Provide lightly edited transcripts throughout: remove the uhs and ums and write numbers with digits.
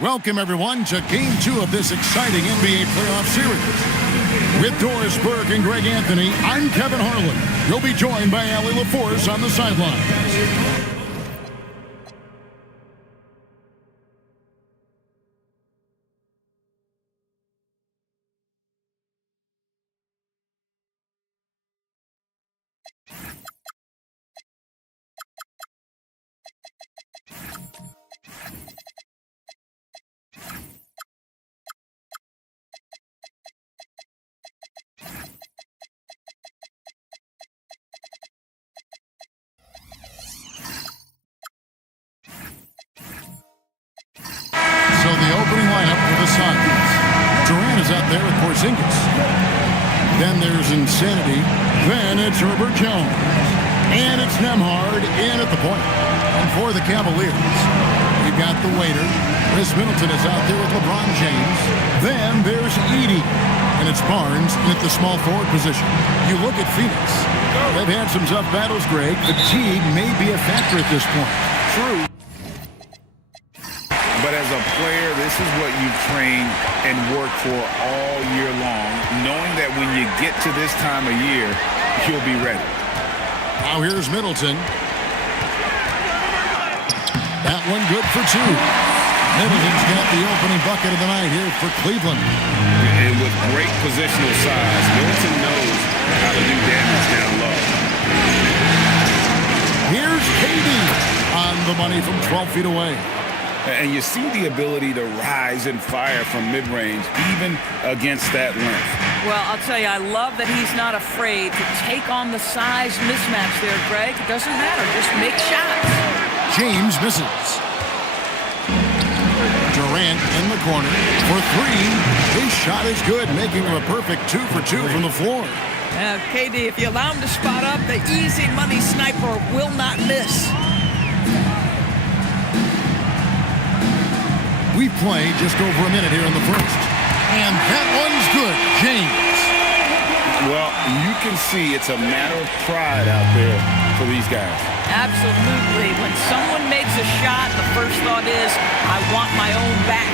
Welcome, everyone, to Game 2 of this exciting NBA playoff series. With Doris Burke and Greg Anthony, I'm Kevin Harlan. You'll be joined by Allie LaForce on the sidelines. Durant is out there with Porzingis. Then there's Insanity. Then it's Herbert Jones. And it's Nembhard in at the point. And for the Cavaliers, we've got the waiter. Chris Middleton is out there with LeBron James. Then there's Edey. And it's Barnes in at the small forward position. You look at Phoenix. They've had some tough battles, Greg. Fatigue may be a factor at this point. True. But as a player, this is what you train and work for all year long, knowing that when you get to this time of year, you'll be ready. Now here's Middleton. That one good for two. Middleton's got the opening bucket of the night here for Cleveland. And with great positional size, Middleton knows how to do damage down low. Here's KD on the money from 12 feet away. And you see the ability to rise and fire from mid-range, even against that length. Well, I'll tell you, I love that he's not afraid to take on the size mismatch there, Greg. It doesn't matter. Just make shots. James misses. Durant in the corner for three. His shot is good, making him a perfect 2 for 2 from the floor. KD, if you allow him to spot up, the easy money sniper will not miss. We play just over a minute here in the first. And that one's good. James. Well, you can see it's a matter of pride out there for these guys. Absolutely. When someone makes a shot, the first thought is, I want my own back.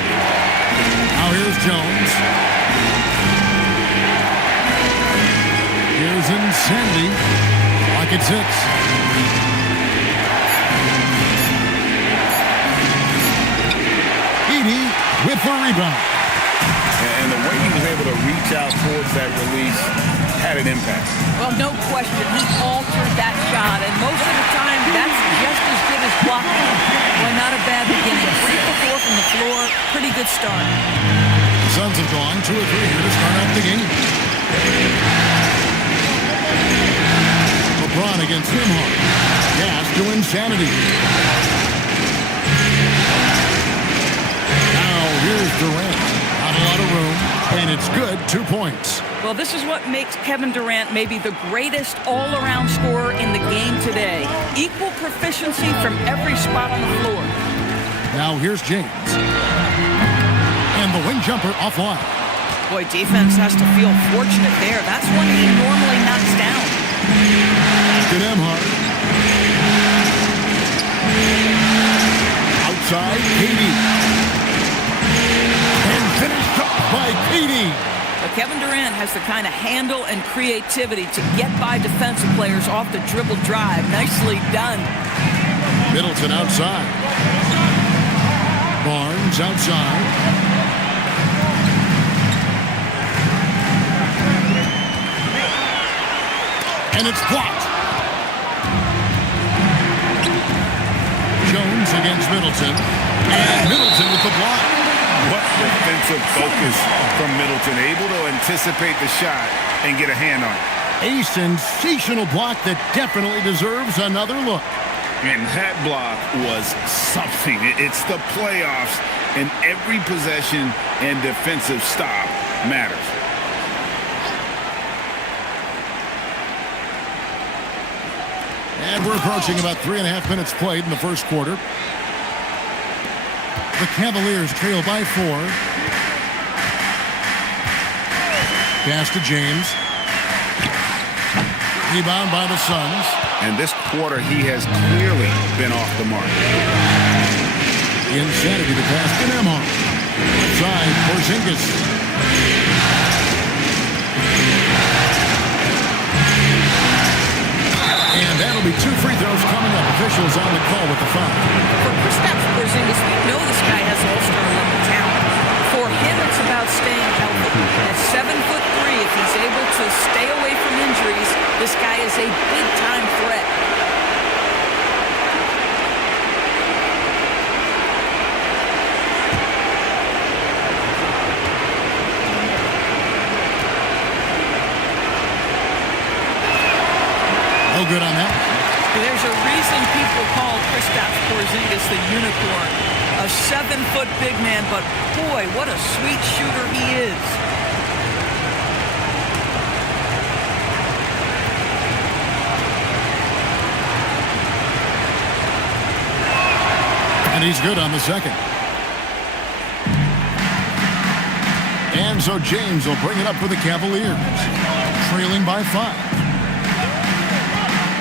Now here's Jones. Here's Insanity. Like it's six. With the rebound. And the way he was able to reach out towards that release had an impact. Well, no question. He altered that shot, and most of the time, that's just as good as blocking. Well, not a bad beginning. 3 for 4 from the floor. Pretty good start. The Suns have gone 2 or 3 here to start out the game. LeBron against Nembhard. Gas to Insanity. Here's Durant. Not a lot of room, and it's good. 2 points. Well, this is what makes Kevin Durant maybe the greatest all-around scorer in the game today. Equal proficiency from every spot on the floor. Now here's James. And the wing jumper offline. Boy, defense has to feel fortunate there. That's one he normally knocks down. To Nembhard. Outside, KD. Finished up by KD. But Kevin Durant has the kind of handle and creativity to get by defensive players off the dribble drive. Nicely done. Middleton outside. Barnes outside. And it's blocked. Jones against Middleton. And Middleton with the block. What defensive focus from Middleton, able to anticipate the shot and get a hand on it. A sensational block that definitely deserves another look. And that block was something. It's the playoffs, and every possession and defensive stop matters. And we're approaching about 3.5 minutes played in the first quarter. The Cavaliers trail by 4. Pass to James. Rebound by the Suns. And this quarter, he has clearly been off the mark. Insanity to pass to Nemhard. Outside, Porzingis. And that'll be 2 free throws coming up. Officials on the call with the foul. For Kristaps Porzingis, we know this guy has all-star level talent. For him, it's about staying healthy. At 7'3", if he's able to stay away from injuries, this guy is a big-time threat. No good on that. There's a reason people call Kristaps Porzingis the unicorn. A 7-foot big man, but boy, what a sweet shooter he is. And he's good on the second. And so James will bring it up for the Cavaliers. Trailing by 5.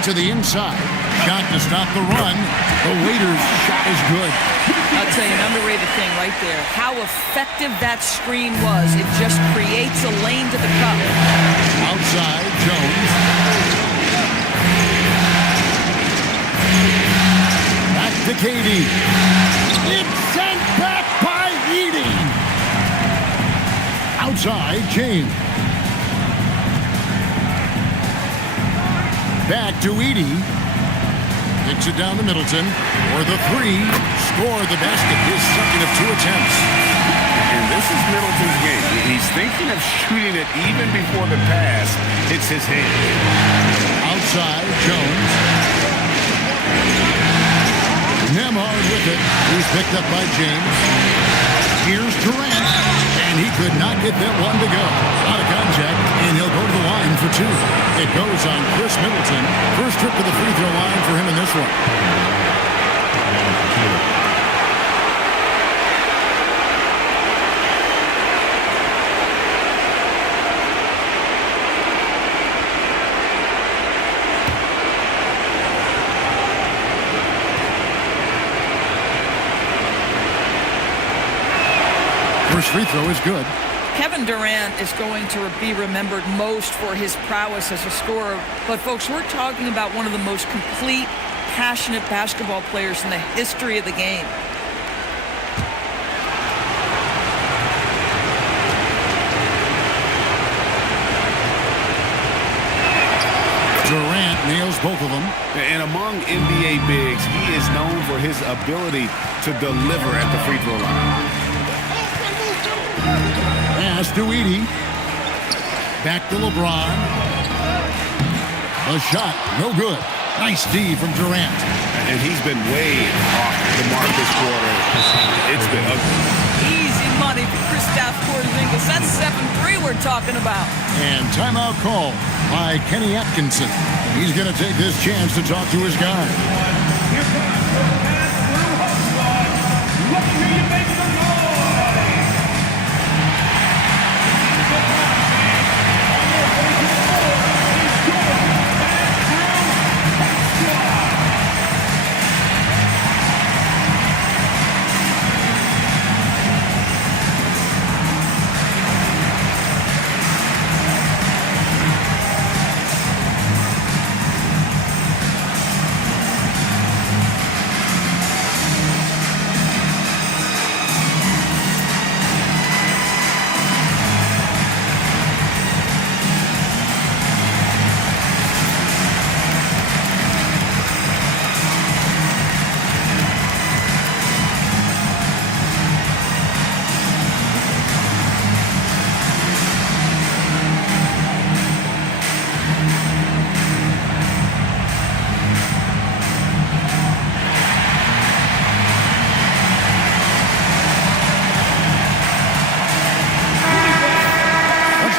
To the inside. Shot to stop the run. The Waiters' shot is good. I'll tell you an underrated thing right there. How effective that screen was. It just creates a lane to the cup. Outside, Jones. Back to Katie. It's sent back by Edey. Outside, James. Back to Edey. Kicks it down to Middleton. For the 3. Score the basket. His second of 2 attempts. And this is Middleton's game. He's thinking of shooting it even before the pass hits his hand. Outside, Jones. Nemhard with it. He's picked up by James. Here's Durant. And he could not get that one to go. Out of contact, and he'll go to the line for 2. It goes on Chris Middleton. First trip to the free throw line for him in this one. First free throw is good. Kevin Durant is going to be remembered most for his prowess as a scorer. But, folks, we're talking about one of the most complete, passionate basketball players in the history of the game. Durant nails both of them. And among NBA bigs, he is known for his ability to deliver at the free throw line. Pass to Edey. Back to LeBron. A shot, no good. Nice D from Durant. And he's been way off the mark this quarter. It's been ugly. Easy money for Kristaps Porzingis. That's 7-3 we're talking about. And timeout call by Kenny Atkinson. He's going to take this chance to talk to his guy.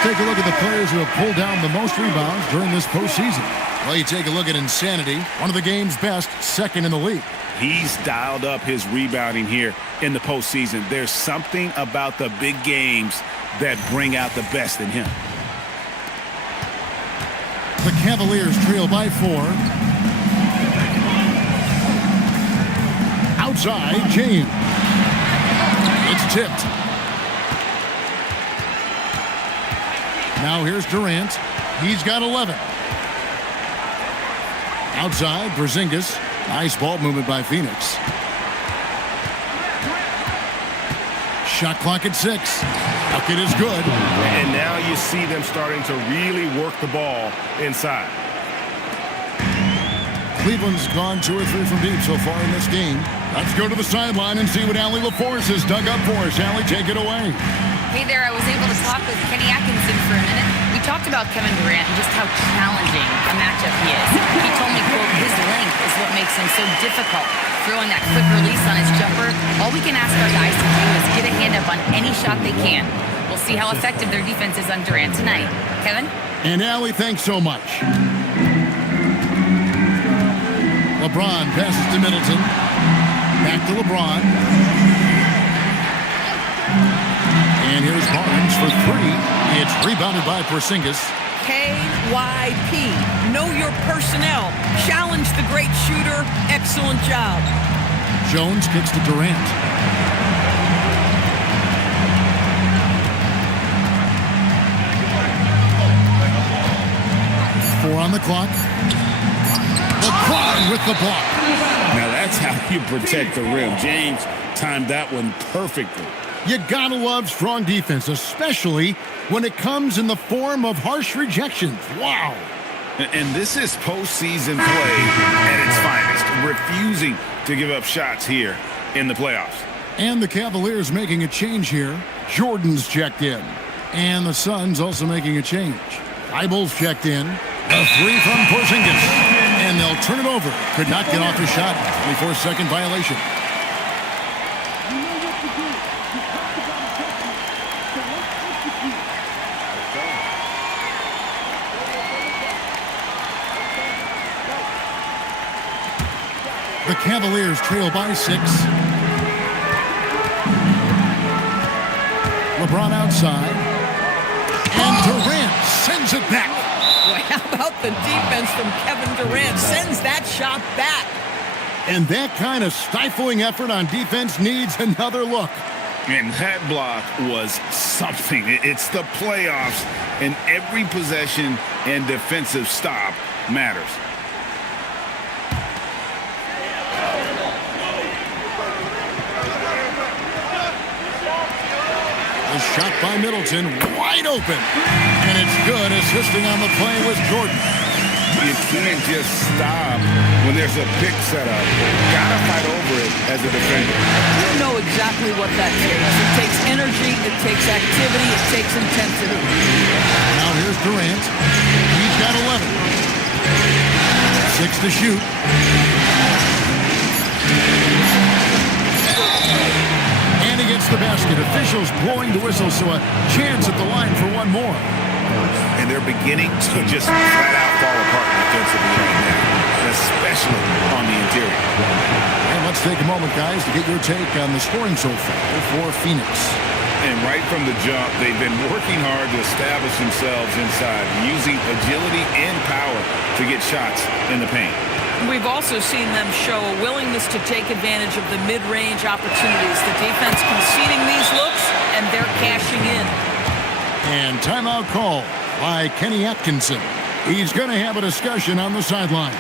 Take a look at the players who have pulled down the most rebounds during this postseason. Well, you take a look at Insanity, one of the game's best, second in the league. He's dialed up his rebounding here in the postseason. There's something about the big games that bring out the best in him. The Cavaliers trail by 4. Outside, James. It's tipped. Now here's Durant. He's got 11. Outside, Porzingis. Nice ball movement by Phoenix. Shot clock at 6. Bucket is good. And now you see them starting to really work the ball inside. Cleveland's gone 2 or 3 from deep so far in this game. Let's go to the sideline and see what Allie LaForce has dug up for us. Allie, take it away. Hey there, I was able to talk with Kenny Atkinson for a minute. We talked about Kevin Durant and just how challenging a matchup he is. He told me, quote, his length is what makes him so difficult. Throwing that quick release on his jumper, all we can ask our guys to do is get a hand up on any shot they can. We'll see how effective their defense is on Durant tonight. Kevin? And Allie, thanks so much. LeBron passes to Middleton. Back to LeBron. And here's Barnes for 3. It's rebounded by Porzingis. KYP. Know your personnel. Challenge the great shooter. Excellent job. Jones kicks to Durant. Four on the clock. LeBron with the block. Now that's how you protect the rim. James timed that one perfectly. You gotta love strong defense, especially when it comes in the form of harsh rejections. Wow. And this is postseason play at its finest, refusing to give up shots here in the playoffs. And the Cavaliers making a change here. Jordan's checked in. And the Suns also making a change. Eibel's checked in. A 3 from Porzingis. And they'll turn it over. Could not get off the shot. 24-second violation. The Cavaliers trail by 6. LeBron outside. And Durant sends it back. Well, how about the defense from Kevin Durant? Sends that shot back. And that kind of stifling effort on defense needs another look. And that block was something. It's the playoffs, and every possession and defensive stop matters. A shot by Middleton, wide open. And it's good, assisting on the play with Jordan. You can't just stop when there's a pick set up. Gotta fight over it as a defender. You know exactly what that takes. It takes energy, it takes activity, it takes intensity. Now here's Durant. He's got 11. 6 to shoot. And he gets the basket. Officials blowing the whistle, so a chance at the line for one more. And they're beginning to just flat out fall apart defensively right now, especially on the interior. And let's take a moment, guys, to get your take on the scoring so far for Phoenix. And right from the jump, they've been working hard to establish themselves inside, using agility and power to get shots in the paint. We've also seen them show a willingness to take advantage of the mid-range opportunities. The defense conceding these looks, and they're cashing in. And timeout call by Kenny Atkinson. He's going to have a discussion on the sideline.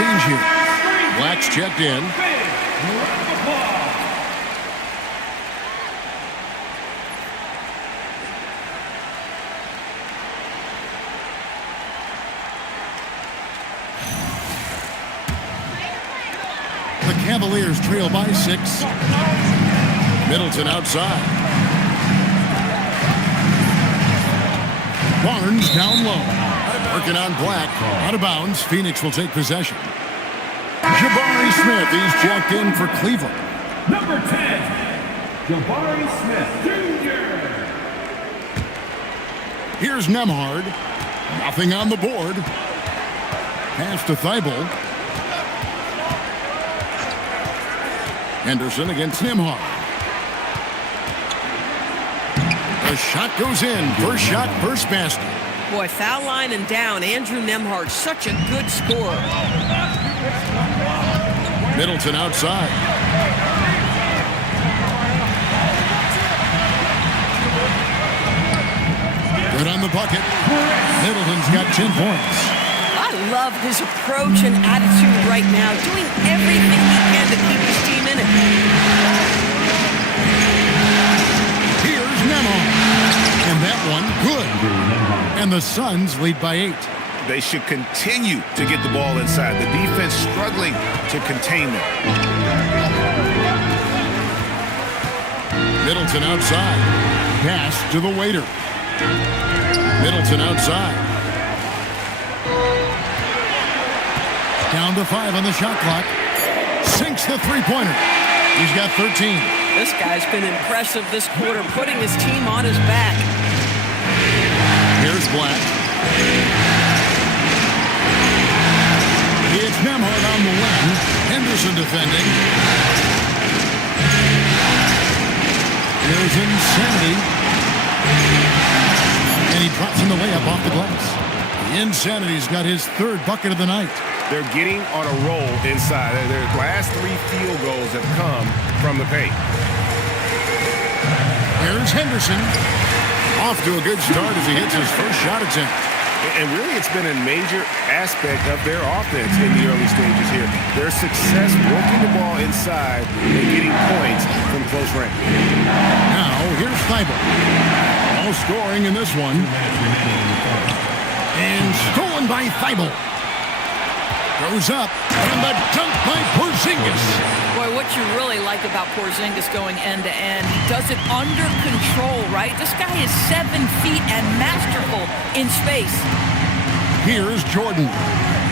change here. Black's checked in. The Cavaliers trail by 6. Middleton outside. Barnes down low. Working on Black. Out of bounds. Phoenix will take possession. Jabari Smith, he's jacked in for Cleveland. Number 10, Jabari Smith, Jr. Here's Nembhard. Nothing on the board. Pass to Thibault. Henderson against Nembhard. The shot goes in. First shot, first basket. Boy, foul line and down. Andrew Nembhard, such a good scorer. Middleton outside. Good on the bucket. Middleton's got 10 points. I love his approach and attitude right now, doing everything he can to keep his team in it. Here's Nembhard. And that one, good. And the Suns lead by 8. They should continue to get the ball inside. The defense struggling to contain them. Middleton outside. Pass to the waiter. Middleton outside. Down to 5 on the shot clock. Sinks the three-pointer. He's got 13. This guy's been impressive this quarter, putting his team on his back. Here's Black. It's Nembhard on the wing. Henderson defending. Here's Insanity. And he drops in the layup off the glass. Insanity's got his third bucket of the night. They're getting on a roll inside. Their last 3 field goals have come from the paint. Here's Henderson. Off to a good start as he hits his first shot attempt. And really, it's been a major aspect of their offense in the early stages here. Their success working the ball inside and getting points from close range. Now, here's Thibault. No scoring in this one. And stolen by Thibault. Goes up, and the dunk by Porzingis. Boy, what you really like about Porzingis going end-to-end, he does it under control, right? This guy is 7 feet and masterful in space. Here's Jordan.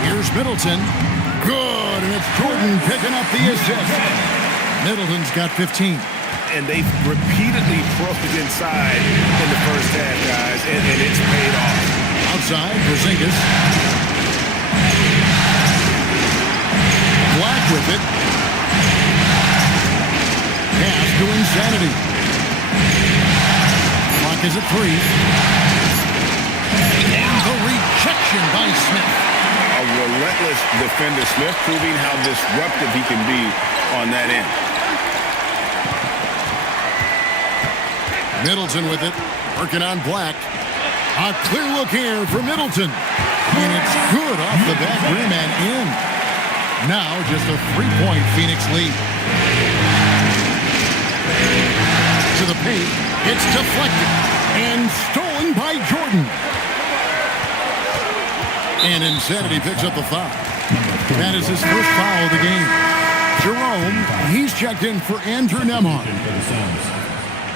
Here's Middleton. Good, and it's Jordan picking up the assist. Middleton's got 15. And they've repeatedly broken inside in the first half, guys, and it's paid off. Outside, Porzingis. Black with it. Pass to Insanity. Clock is at 3. And the rejection by Smith. A relentless defender. Smith proving how disruptive he can be on that end. Middleton with it. Working on Black. A clear look here for Middleton. And it's good off the back rim and in. Now just a 3-point Phoenix lead. To the paint. It's deflected. And stolen by Jordan. And Insanity picks up the foul. That is his first foul of the game. Jerome, he's checked in for Andrew Nembhard. For the Suns,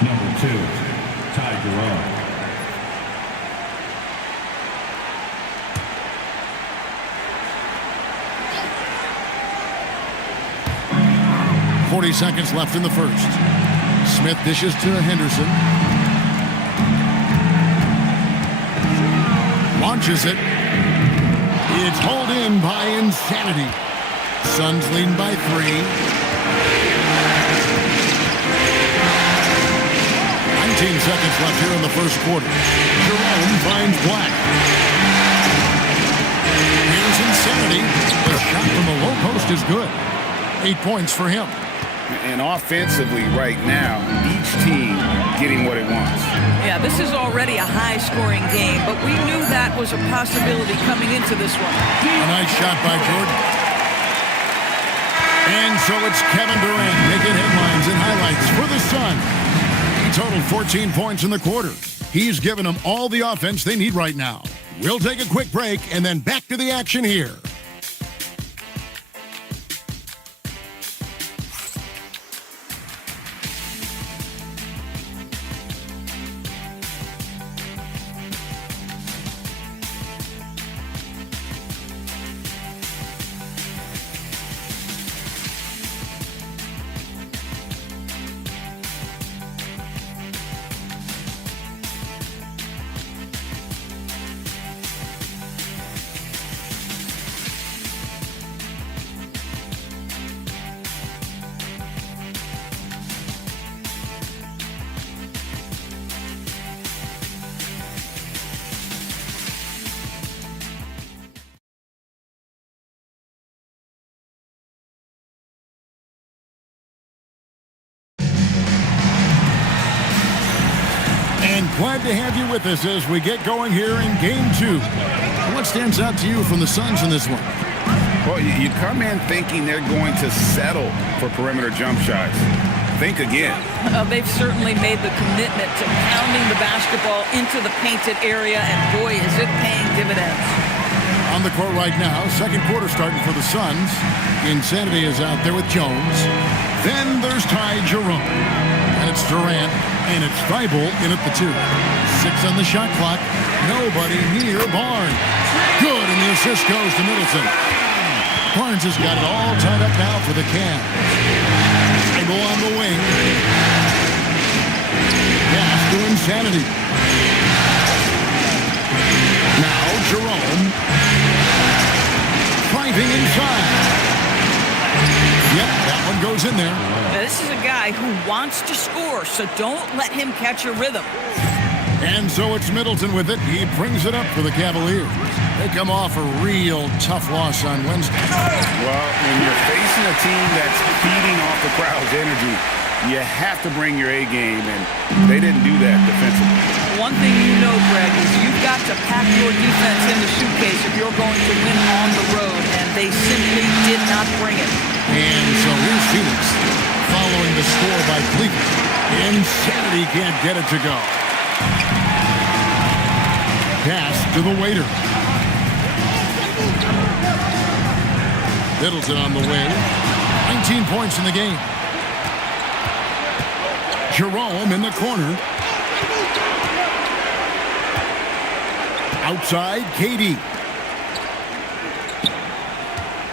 number 2, Ty Jerome. 40 seconds left in the first. Smith dishes to Henderson. Launches it. It's hauled in by Insanity. Suns leading by 3. 19 seconds left here in the first quarter. Jerome finds Black. Here's Insanity. The shot from the low post is good. 8 points for him. And offensively right now, each team getting what it wants. Yeah, this is already a high-scoring game, but we knew that was a possibility coming into this one. A nice shot by Jordan. And so it's Kevin Durant making headlines and highlights for the Suns. He totaled 14 points in the quarter. He's given them all the offense they need right now. We'll take a quick break and then back to the action here. And glad to have you with us as we get going here in Game 2. What stands out to you from the Suns in this one? Well, you come in thinking they're going to settle for perimeter jump shots. Think again. They've certainly made the commitment to pounding the basketball into the painted area, and boy, is it paying dividends. On the court right now, second quarter starting for the Suns. Insanity is out there with Jones. Then there's Ty Jerome. And it's Durant. And it's Thibault in at the 2. 6 on the shot clock. Nobody near Barnes. Good, and the assist goes to Middleton. Barnes has got it all tied up now for the Cavs. Thibault on the wing. Pass to Insanity. Now Jerome. Driving inside. Yep, that one goes in there. Now, this is a guy who wants to score, so don't let him catch a rhythm. And so it's Middleton with it. He brings it up for the Cavaliers. They come off a real tough loss on Wednesday. Well, when you're facing a team that's feeding off the crowd's energy, you have to bring your A game, and they didn't do that defensively. One thing you know, Greg, is you've got to pack your defense in the suitcase if you're going to win on the road, and they simply did not bring it. And so here's Phoenix following the score by Cleveland. Insanity can't get it to go. Pass to the waiter. Middleton on the way. 19 points in the game. Jerome in the corner. Outside, KD.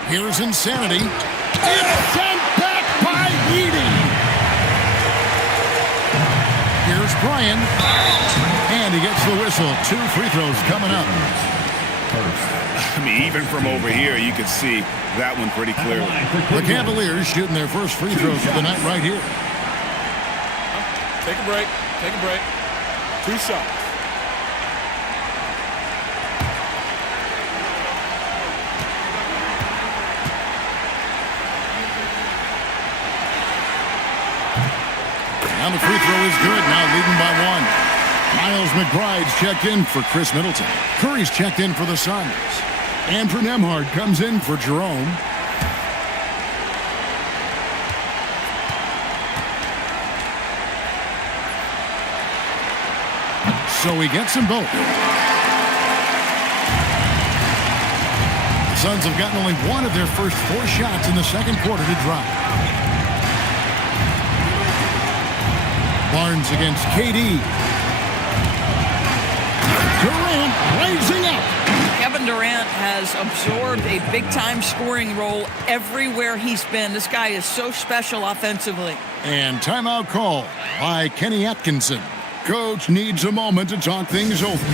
Here's Insanity. It's sent back by Edie. Here's Bryant. And he gets the whistle. 2 free throws coming up. I mean, even from over here, you could see that one pretty clearly. The Cavaliers shooting their first free throws of the night right here. Take a break. Take a break. 2 shots. Now the free throw is good. Now leading by 1. Miles McBride's checked in for Chris Middleton. Curry's checked in for the Suns. Andrew Nembhard comes in for Jerome. So he gets them both. The Suns have gotten only one of their first 4 shots in the second quarter to drop. Barnes against KD. Durant raising up. Kevin Durant has absorbed a big-time scoring role everywhere he's been. This guy is so special offensively. And timeout call by Kenny Atkinson. Coach needs a moment to talk things over.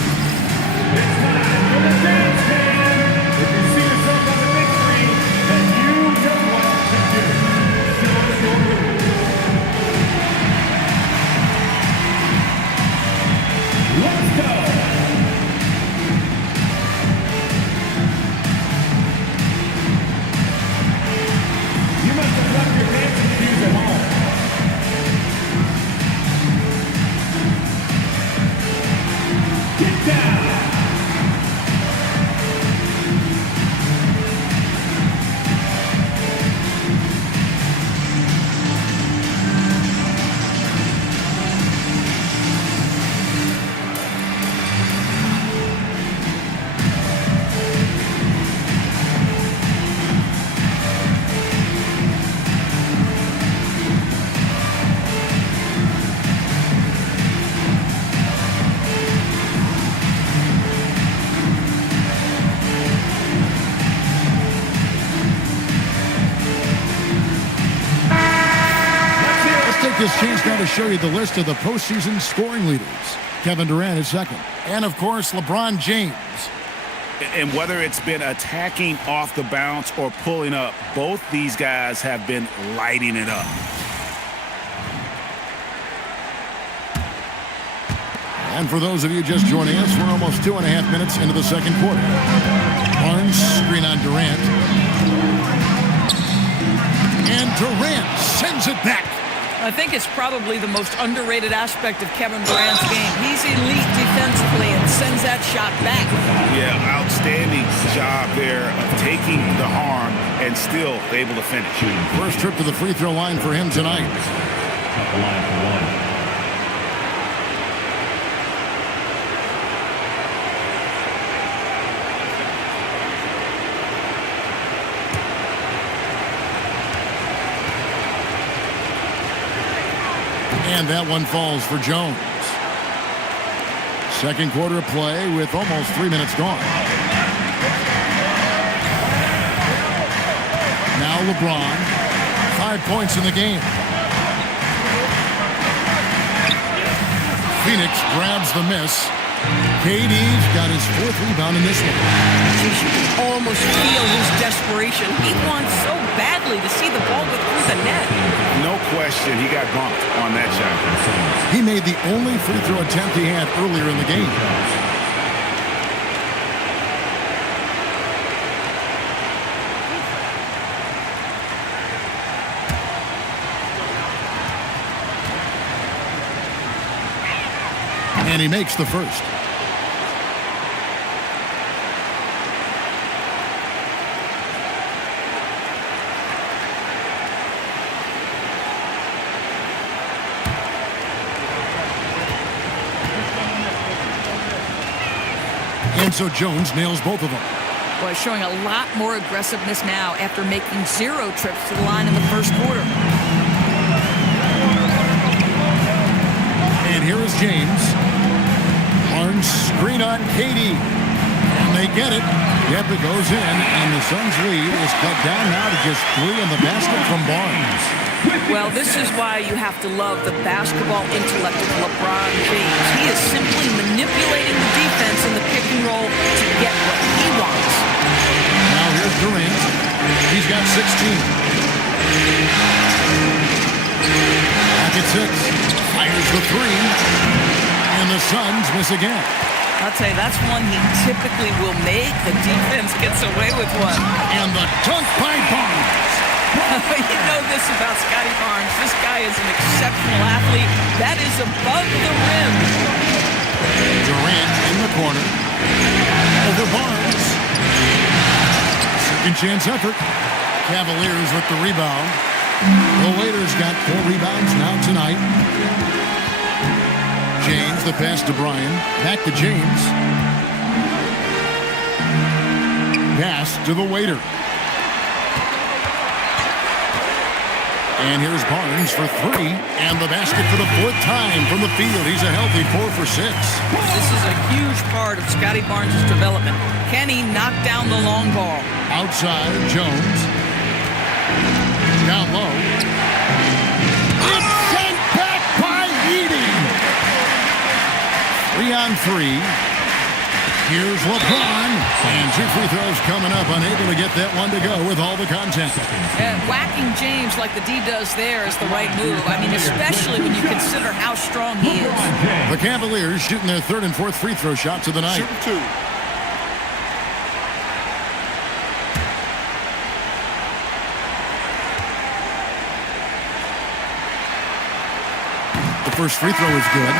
take this chance now to show you the list of the postseason scoring leaders. Kevin Durant is second. And, of course, LeBron James. And whether it's been attacking off the bounce or pulling up, both these guys have been lighting it up. And for those of you just joining us, we're almost 2.5 minutes into the second quarter. Barnes, screen on Durant. And Durant sends it back. I think it's probably the most underrated aspect of Kevin Durant's game. He's elite defensively and sends that shot back. Yeah, outstanding job there of taking the harm and still able to finish. First trip to the free throw line for him tonight. At the line for one. And that one falls for Jones. Second quarter of play with almost 3 minutes gone. Now LeBron, 5 points in the game. Phoenix grabs the miss. KD's got his 4th rebound in this one. You can almost feel his desperation. He wants so badly to see the ball go through the net. No question, he got bumped on that shot. He made the only free throw attempt he had earlier in the game. And he makes the first. And so Jones nails both of them. Boy, showing a lot more aggressiveness now after making 0 trips to the line in the first quarter. And here is James. Barnes screen on KD. And they get it. Yep, it goes in. And the Suns' lead is cut down now to just 3 in the basket from Barnes. Well, this is why you have to love the basketball intellect of LeBron James. He is simply manipulating the defense in the pick and roll to get what he wants. Now here's Durant. He's got 16. Back at 6. Fires the 3. And the Suns miss again. I'll tell you, that's one he typically will make. The defense gets away with one. And the dunk by Barnes. You know this about Scotty Barnes. This guy is an exceptional athlete. That is above the rim. Durant in the corner. Over Barnes. Second chance effort. Cavaliers with the rebound. The Raiders got 4 rebounds now tonight. James, the pass to Bryan. Back to James. Pass to the Waiter. And here's Barnes for 3. And the basket for the 4th time from the field. He's a healthy 4 for 6. This is a huge part of Scotty Barnes' development. Can he knock down the long ball? Outside, Jones. Down low. It's sent back by Edey. 3 on 3. Here's LeBron. And 2 free throws coming up. Unable to get that one to go with all the content. Whacking James like the D does there is the right move. I mean, especially when you consider how strong he is. The Cavaliers shooting their 3rd and 4th free throw shots of the night. Shoot 2. The first free throw is good.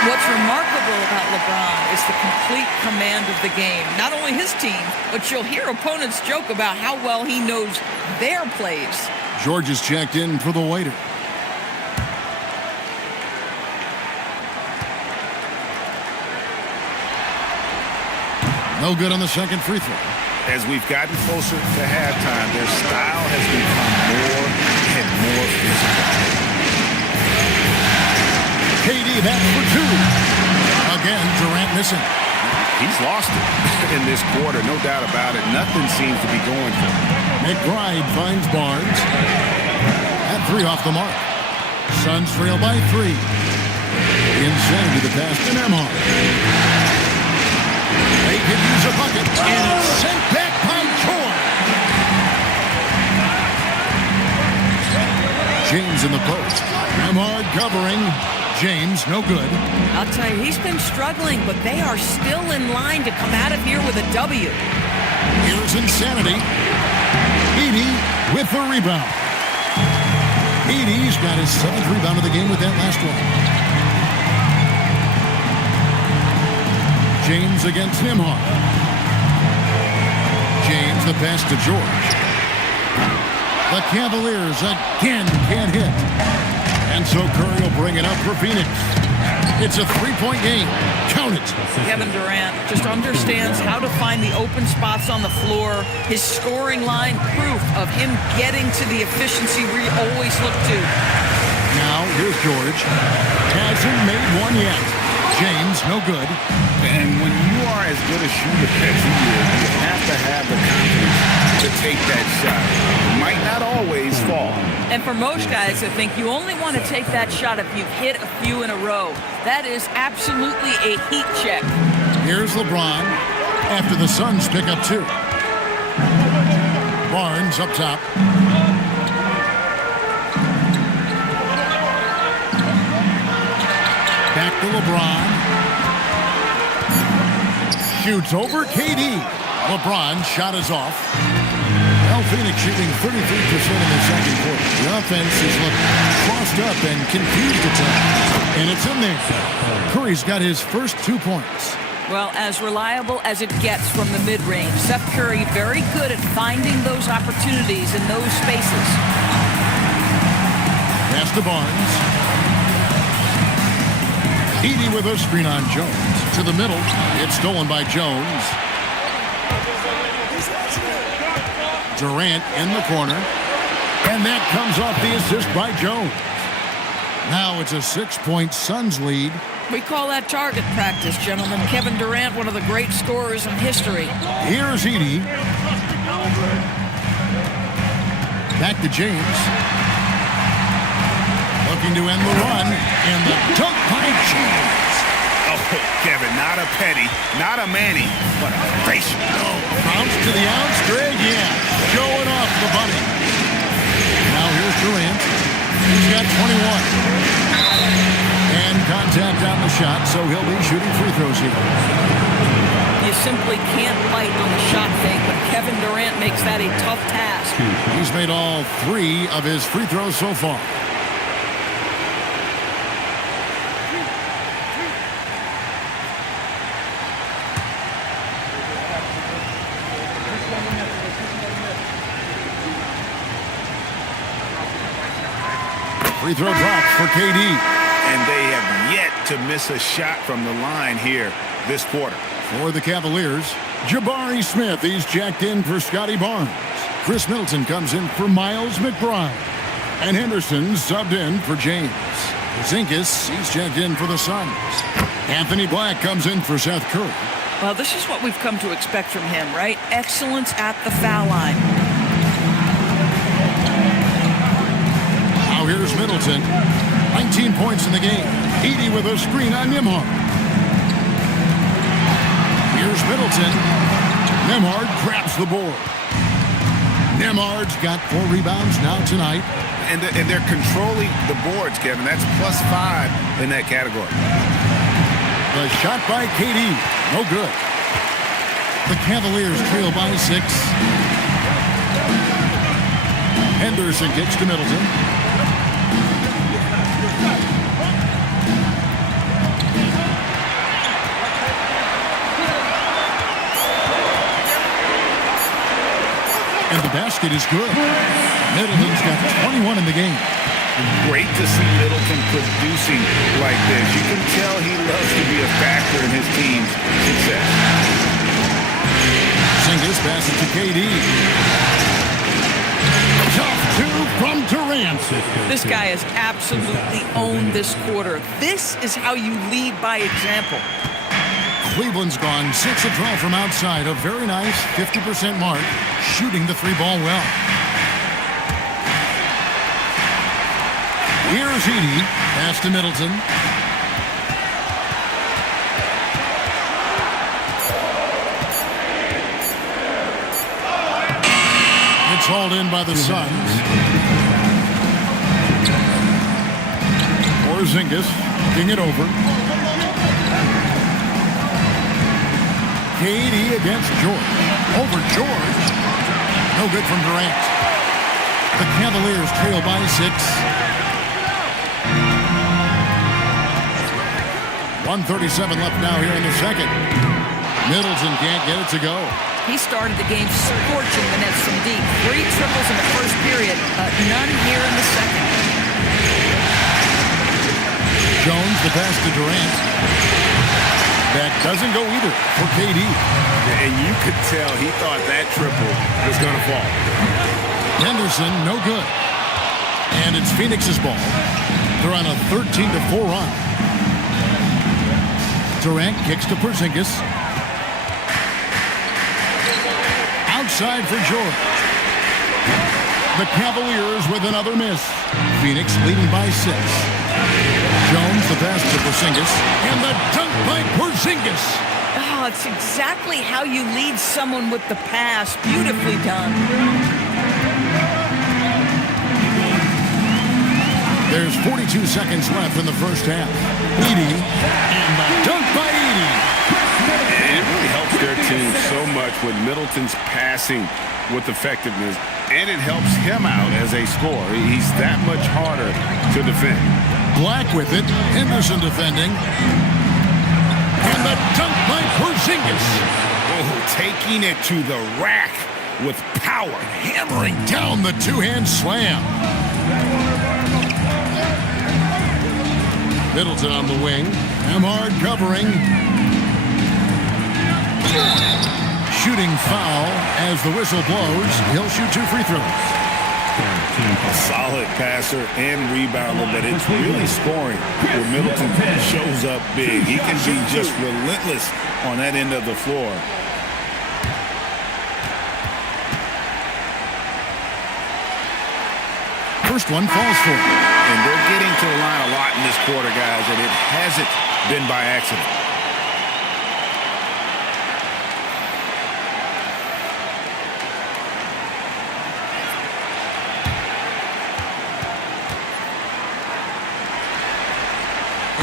What's remarkable about LeBron is the complete command of the game. Not only his team, but you'll hear opponents joke about how well he knows their plays. George is checked in for the Waiter. No good on the second free throw. As we've gotten closer to halftime, their style has become more and more physical. KD back for 2. Again, Durant missing. He's lost it in this quarter, no doubt about it. Nothing seems to be going for him. McBride finds Barnes. At 3 off the mark. Suns trail by 3. Insanity the pass to Nemhard. They could use a bucket, and it's sent back by George. James in the post. Nemhard covering. James, no good. I'll tell you, he's been struggling, but they are still in line to come out of here with a W. Here's Insanity. Edey with the rebound. Edey's got his 7th rebound of the game with that last one. James against Nemhard. James the pass to George. The Cavaliers again can't hit. And so Curry will bring it up for Phoenix. It's a 3-point game. Count it. Kevin Durant just understands how to find the open spots on the floor. His scoring line, proof of him getting to the efficiency we always look to. Now, here's George. Hasn't made one yet. James, no good. And when you are as good a shooter as he is, you have to have the confidence to take that shot. It might not always fall. And for most guys, I think you only want to take that shot if you've hit a few in a row. That is absolutely a heat check. Here's LeBron after the Suns pick up 2. Barnes up top. Back to LeBron. Shoots over KD. LeBron's shot is off. Well, Phoenix shooting 33% in the second quarter. The offense has looked crossed up and confused at times. And it's in there. Curry's got his first 2 points. Well, as reliable as it gets from the mid-range. Seth Curry very good at finding those opportunities in those spaces. Pass to Barnes. Edey with a screen on Jones. To the middle. It's stolen by Jones. Durant in the corner. And that comes off the assist by Jones. Now it's a 6-point Suns lead. We call that target practice, gentlemen. Kevin Durant, one of the great scorers in history. Here's Edey. Back to James. Looking to end the run. And the dunk by James. Oh, Kevin, not a Petty, not a Manny, but a facial. Oh, bounce to the ounce, Greg, yeah. Showing off the bunny. Now here's Durant. He's got 21. And contact on the shot, so he'll be shooting free throws here. You simply can't bite on the shot fake, but Kevin Durant makes that a tough task. He's made all 3 of his free throws so far. Free throw drops for KD. And they have yet to miss a shot from the line here this quarter. For the Cavaliers, Jabari Smith, he's jacked in for Scotty Barnes. Chris Middleton comes in for Miles McBride. And Henderson subbed in for James. Zinkas, he's jacked in for the Suns. Anthony Black comes in for Seth Curry. Well, this is what we've come to expect from him, right? Excellence at the foul line. Now here's Middleton. 19 points in the game. Edey with a screen on Nemhard. Here's Middleton. Nemhard grabs the board. Nemhard's got 4 rebounds now tonight. And they're controlling the boards, Kevin. That's +5 in that category. The shot by KD. No good. The Cavaliers trail by 6. Henderson gets to Middleton. And the basket is good. Middleton's got 21 in the game. Great to see Middleton producing like this. You can tell he loves to be a factor in his team's success. Zingas passes to KD. Tough 2 from Durant. This guy has absolutely owned this quarter. This is how you lead by example. Cleveland's gone 6 of 12 from outside. A very nice 50% mark. Shooting the 3-ball well. Here's Edie. Pass to Middleton. It's hauled in by the Suns. Porzingis king it over. KD against George. Over George. No good from Durant. The Cavaliers trail by 6. 1:37 left now here in the second. Middleton can't get it to go. He started the game scorching the nets from deep. 3 triples in the first period, none here in the second. Jones, the pass to Durant. That doesn't go either for KD. And you could tell he thought that triple was going to fall. Henderson, no good. And it's Phoenix's ball. They're on a 13-4 run. Durant kicks to Porzingis. Outside for George. The Cavaliers with another miss. Phoenix leading by 6. Jones, the pass to Porzingis. And the dunk by Porzingis. Oh, it's exactly how you lead someone with the pass. Beautifully done. There's 42 seconds left in the first half. Edie, and the dunk by Edie. And it really helps their team so much with Middleton's passing with effectiveness, and it helps him out as a scorer. He's that much harder to defend. Black with it. Henderson defending. And the dunk by Porzingis. Oh, taking it to the rack with power. Hammering down the two-hand slam. Middleton on the wing. Hard covering. Shooting foul as the whistle blows. He'll shoot 2 free throws. A solid passer and rebounder, but it's really scoring where Middleton shows up big. He can be just relentless on that end of the floor. First one falls for him. And they're getting to the line a lot in this quarter, guys, and it hasn't been by accident.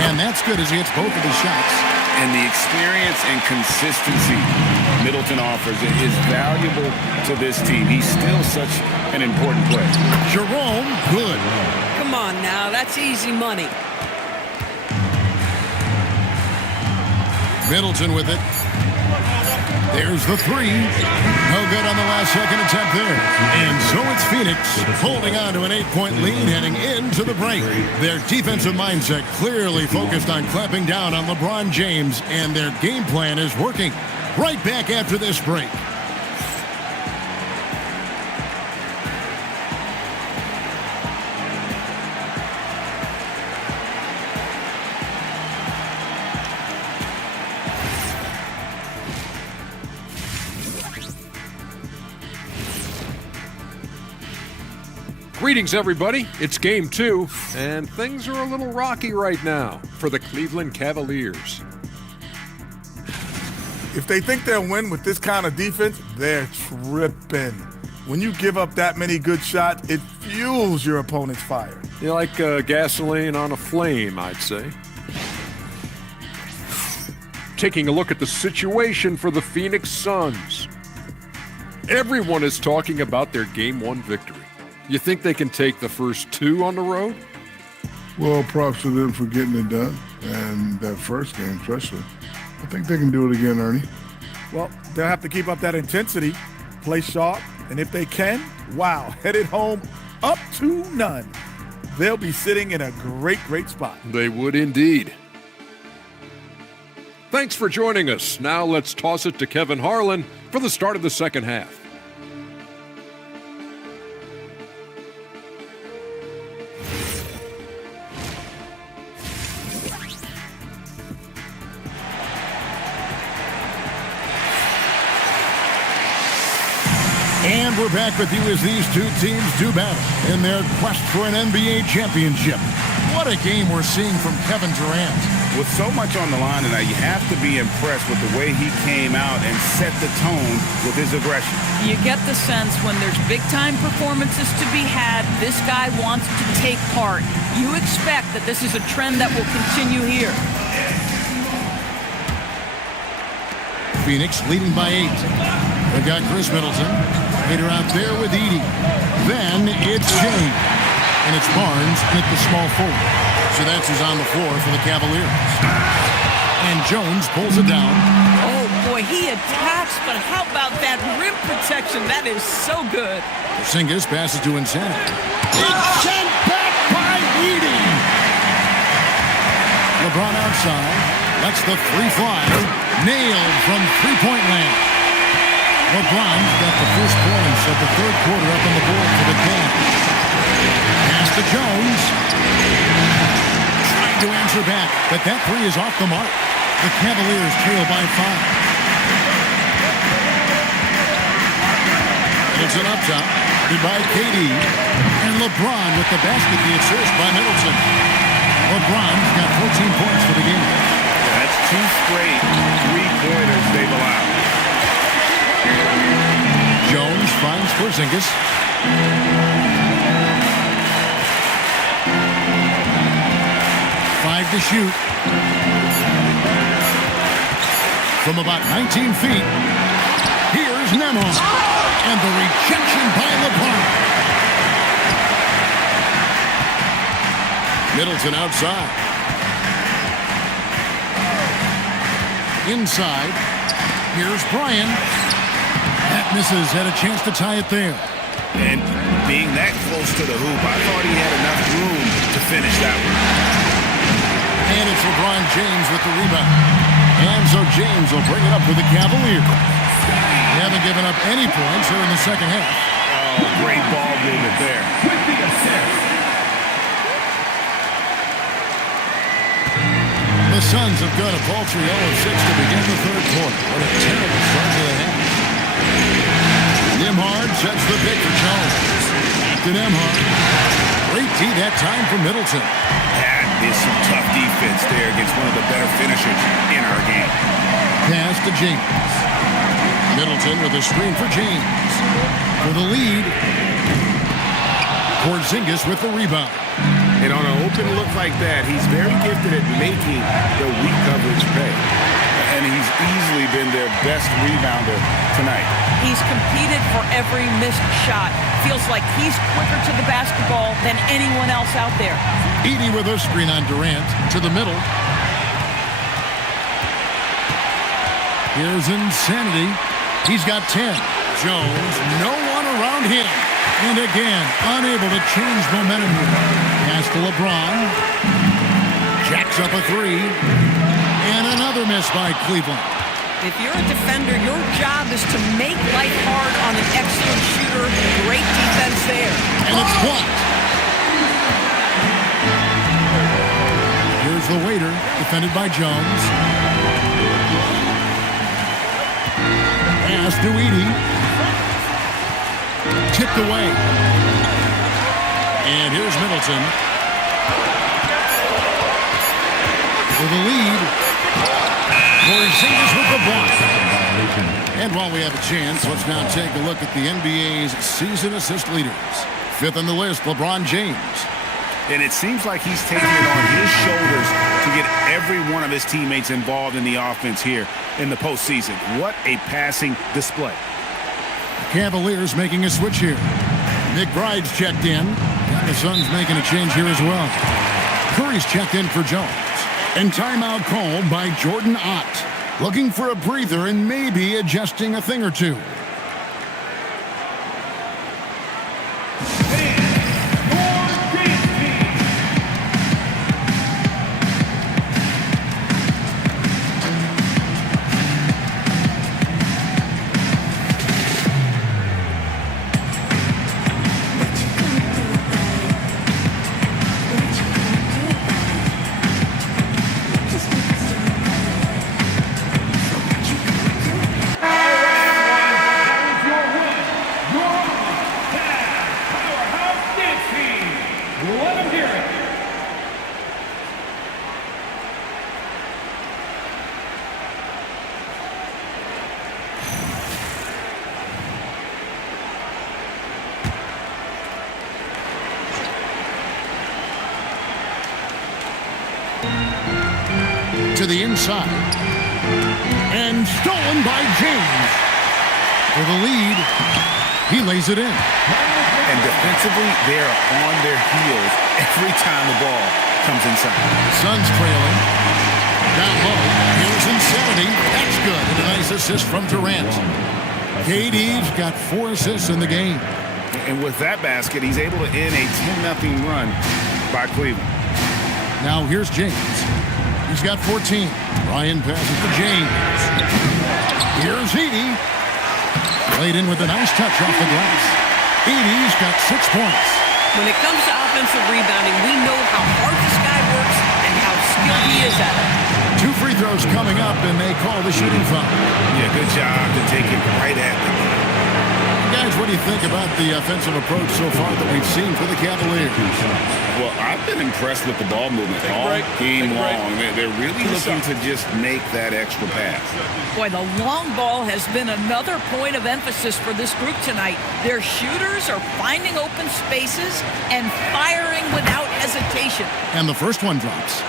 And that's good as he hits both of his shots. And the experience and consistency Middleton offers is valuable to this team. He's still such an important player. Jerome, good. Come on now, that's easy money. Middleton with it. There's the 3. No good on the last second attempt there. And so it's Phoenix holding on to an 8-point lead heading into the break. Their defensive mindset clearly focused on clamping down on LeBron James, and their game plan is working. Right back after this break. Greetings, everybody. It's Game 2, and things are a little rocky right now for the Cleveland Cavaliers. If they think they'll win with this kind of defense, they're tripping. When you give up that many good shots, it fuels your opponent's fire. You're like gasoline on a flame, I'd say. Taking a look at the situation for the Phoenix Suns. Everyone is talking about their Game 1 victory. You think they can take the first 2 on the road? Well, props to them for getting it done, and that first game especially. I think they can do it again, Ernie. Well, they'll have to keep up that intensity, play sharp, and if they can, wow, headed home up to none. They'll be sitting in a great, great spot. They would indeed. Thanks for joining us. Now let's toss it to Kevin Harlan for the start of the second half. And we're back with you as these two teams do battle in their quest for an NBA championship. What a game we're seeing from Kevin Durant. With so much on the line tonight, you have to be impressed with the way he came out and set the tone with his aggression. You get the sense when there's big-time performances to be had, this guy wants to take part. You expect that this is a trend that will continue here. Phoenix leading by 8. They've got Chris Middleton. Later out there with Edey. Then it's James. And it's Barnes at the small forward. So that's who's on the floor for the Cavaliers. And Jones pulls it down. Oh, boy, he attacks, but how about that rim protection? That is so good. Porzingis passes to Insanity. It's sent back by Edey. LeBron outside. Lets the three fly. Nailed from three-point land. LeBron got the first points of the third quarter up on the board for the Cavs. Pass to Jones. Trying to answer back, but that three is off the mark. The Cavaliers trail by 5. It's an up top by KD. And LeBron with the basket, the assist by Middleton. LeBron's got 14 points for the game. That's 2 straight three-pointers they've allowed. Jones finds Porzingis. 5 to shoot. From about 19 feet, here's Nembhard. And the rejection by LeBron. Middleton outside. Inside. Here's Bryant. That misses. Had a chance to tie it there. And being that close to the hoop, I thought he had enough room to finish that one. And it's LeBron James with the rebound. And so James will bring it up for the Cavaliers. They haven't given up any points here in the second half. Oh, great ball movement there. The Suns have got a paltry 0-6 to begin the third quarter. What a terrible start to the half. Nembhard sets the pick for Jones. Back to Nembhard. Great D that time for Middleton. That is some tough defense there against one of the better finishers in our game. Pass to James. Middleton with a screen for James. For the lead. Porzingis with the rebound. And on an open look like that, he's very gifted at making the weak coverage pay. And he's easily been their best rebounder tonight. He's competed for every missed shot. Feels like he's quicker to the basketball than anyone else out there. Edey with a screen on Durant to the middle. Here's Insanity. He's got 10. Jones, no one around him. And again, unable to change momentum here. Pass to LeBron. Jacks up a three. And another miss by Cleveland. If you're a defender, your job is to make life hard on an excellent shooter. Great defense there. And it's blocked. Here's the waiter, defended by Jones. Pass to Edey. Tipped away. And here's Middleton. For the lead. Porzingis with the block. And while we have a chance, let's now take a look at the NBA's season assist leaders. 5th on the list, LeBron James. And it seems like he's taking it on his shoulders to get every one of his teammates involved in the offense here in the postseason. What a passing display. Cavaliers making a switch here. McBride's checked in. The Suns making a change here as well. Curry's checked in for Jones. And timeout called by Jordan Ott. Looking for a breather and maybe adjusting a thing or two. to the inside. And stolen by James. For the lead, he lays it in. And defensively, they are on their heels every time the ball comes inside. Suns trailing. Down low. Here's Insanity. That's good. And a nice assist from Durant. KD's got 4 assists in the game. And with that basket, he's able to end a 10-0 run by Cleveland. Now here's James. He's got 14. Ryan passes to James. Here's Edey. Laid in with a nice touch off the glass. Edey's got 6 points. When it comes to offensive rebounding, we know how hard this guy works and how skilled he is at it. 2 free throws coming up, and they call the shooting foul. Yeah, good job to take it right at them. Guys, what do you think about the offensive approach so far that we've seen for the Cavaliers? Well, I've been impressed with the ball movement all game long. They're really looking to just make that extra pass. Boy, the long ball has been another point of emphasis for this group tonight. Their shooters are finding open spaces and firing without hesitation. And the first one drops.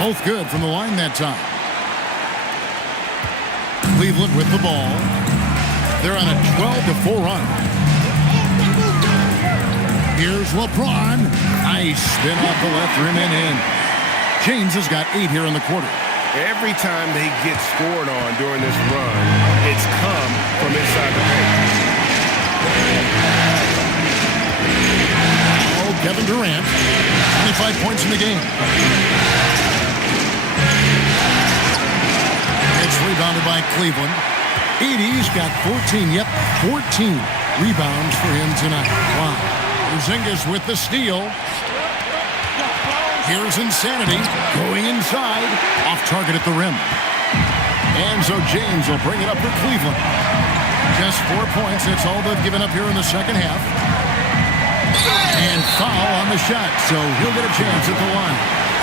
Both good from the line that time. Cleveland with the ball. They're on a 12-4 run. Here's LeBron. Nice spin off the left rim and in. James has got 8 here in the quarter. Every time they get scored on during this run, it's come from inside the paint. Oh, Kevin Durant, 25 points in the game. It's rebounded by Cleveland. Edey's got 14. Yep, 14 rebounds for him tonight. Wow. Porzingis with the steal. Here's Insanity going inside. Off target at the rim. And so James will bring it up for Cleveland. Just 4 points. That's all they've given up here in the second half. And foul on the shot. So he'll get a chance at the line.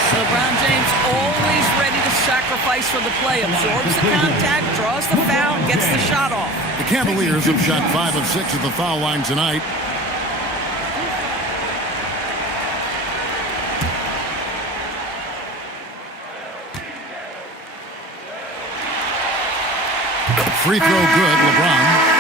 LeBron James always ready to sacrifice for the play. Absorbs the contact, draws the foul, gets the shot off. The Cavaliers have shot 5 of 6 at the foul line tonight. Free throw good, LeBron.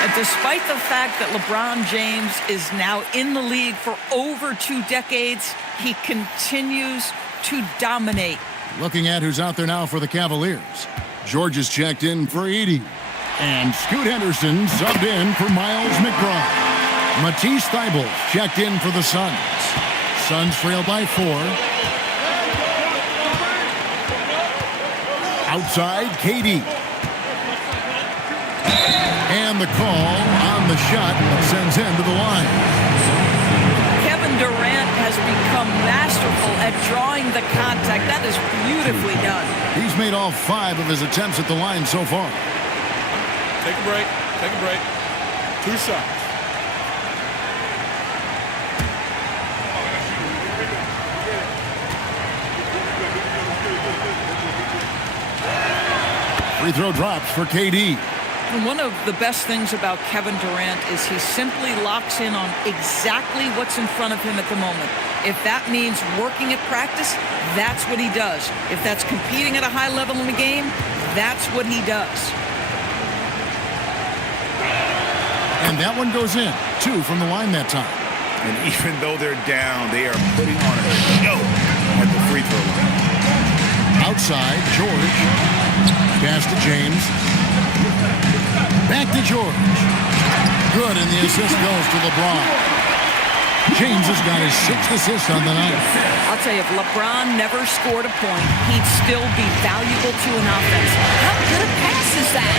And despite the fact that LeBron James is now in the league for over 2 decades, he continues to dominate. Looking at who's out there now for the Cavaliers. George is checked in for Edey. And Scoot Henderson subbed in for Miles McBride. Matisse Thybulle checked in for the Suns. Suns trail by 4. Outside, KD. And the call on the shot sends him to the line. Kevin Durant has become masterful at drawing the contact. That is beautifully done. He's made all 5 of his attempts at the line so far. Take a break. Take a break. 2 shots. Free throw drops for KD. And one of the best things about Kevin Durant is he simply locks in on exactly what's in front of him at the moment. If that means working at practice, that's what he does. If that's competing at a high level in the game, that's what he does. And that one goes in. 2 from the line that time. And even though they're down, they are putting on a show at the free throw line. Outside, George. Pass to James. Back to George. Good, and the assist goes to LeBron. James has got his 6th assist on the night. I'll tell you, if LeBron never scored a point, he'd still be valuable to an offense. How good a pass is that?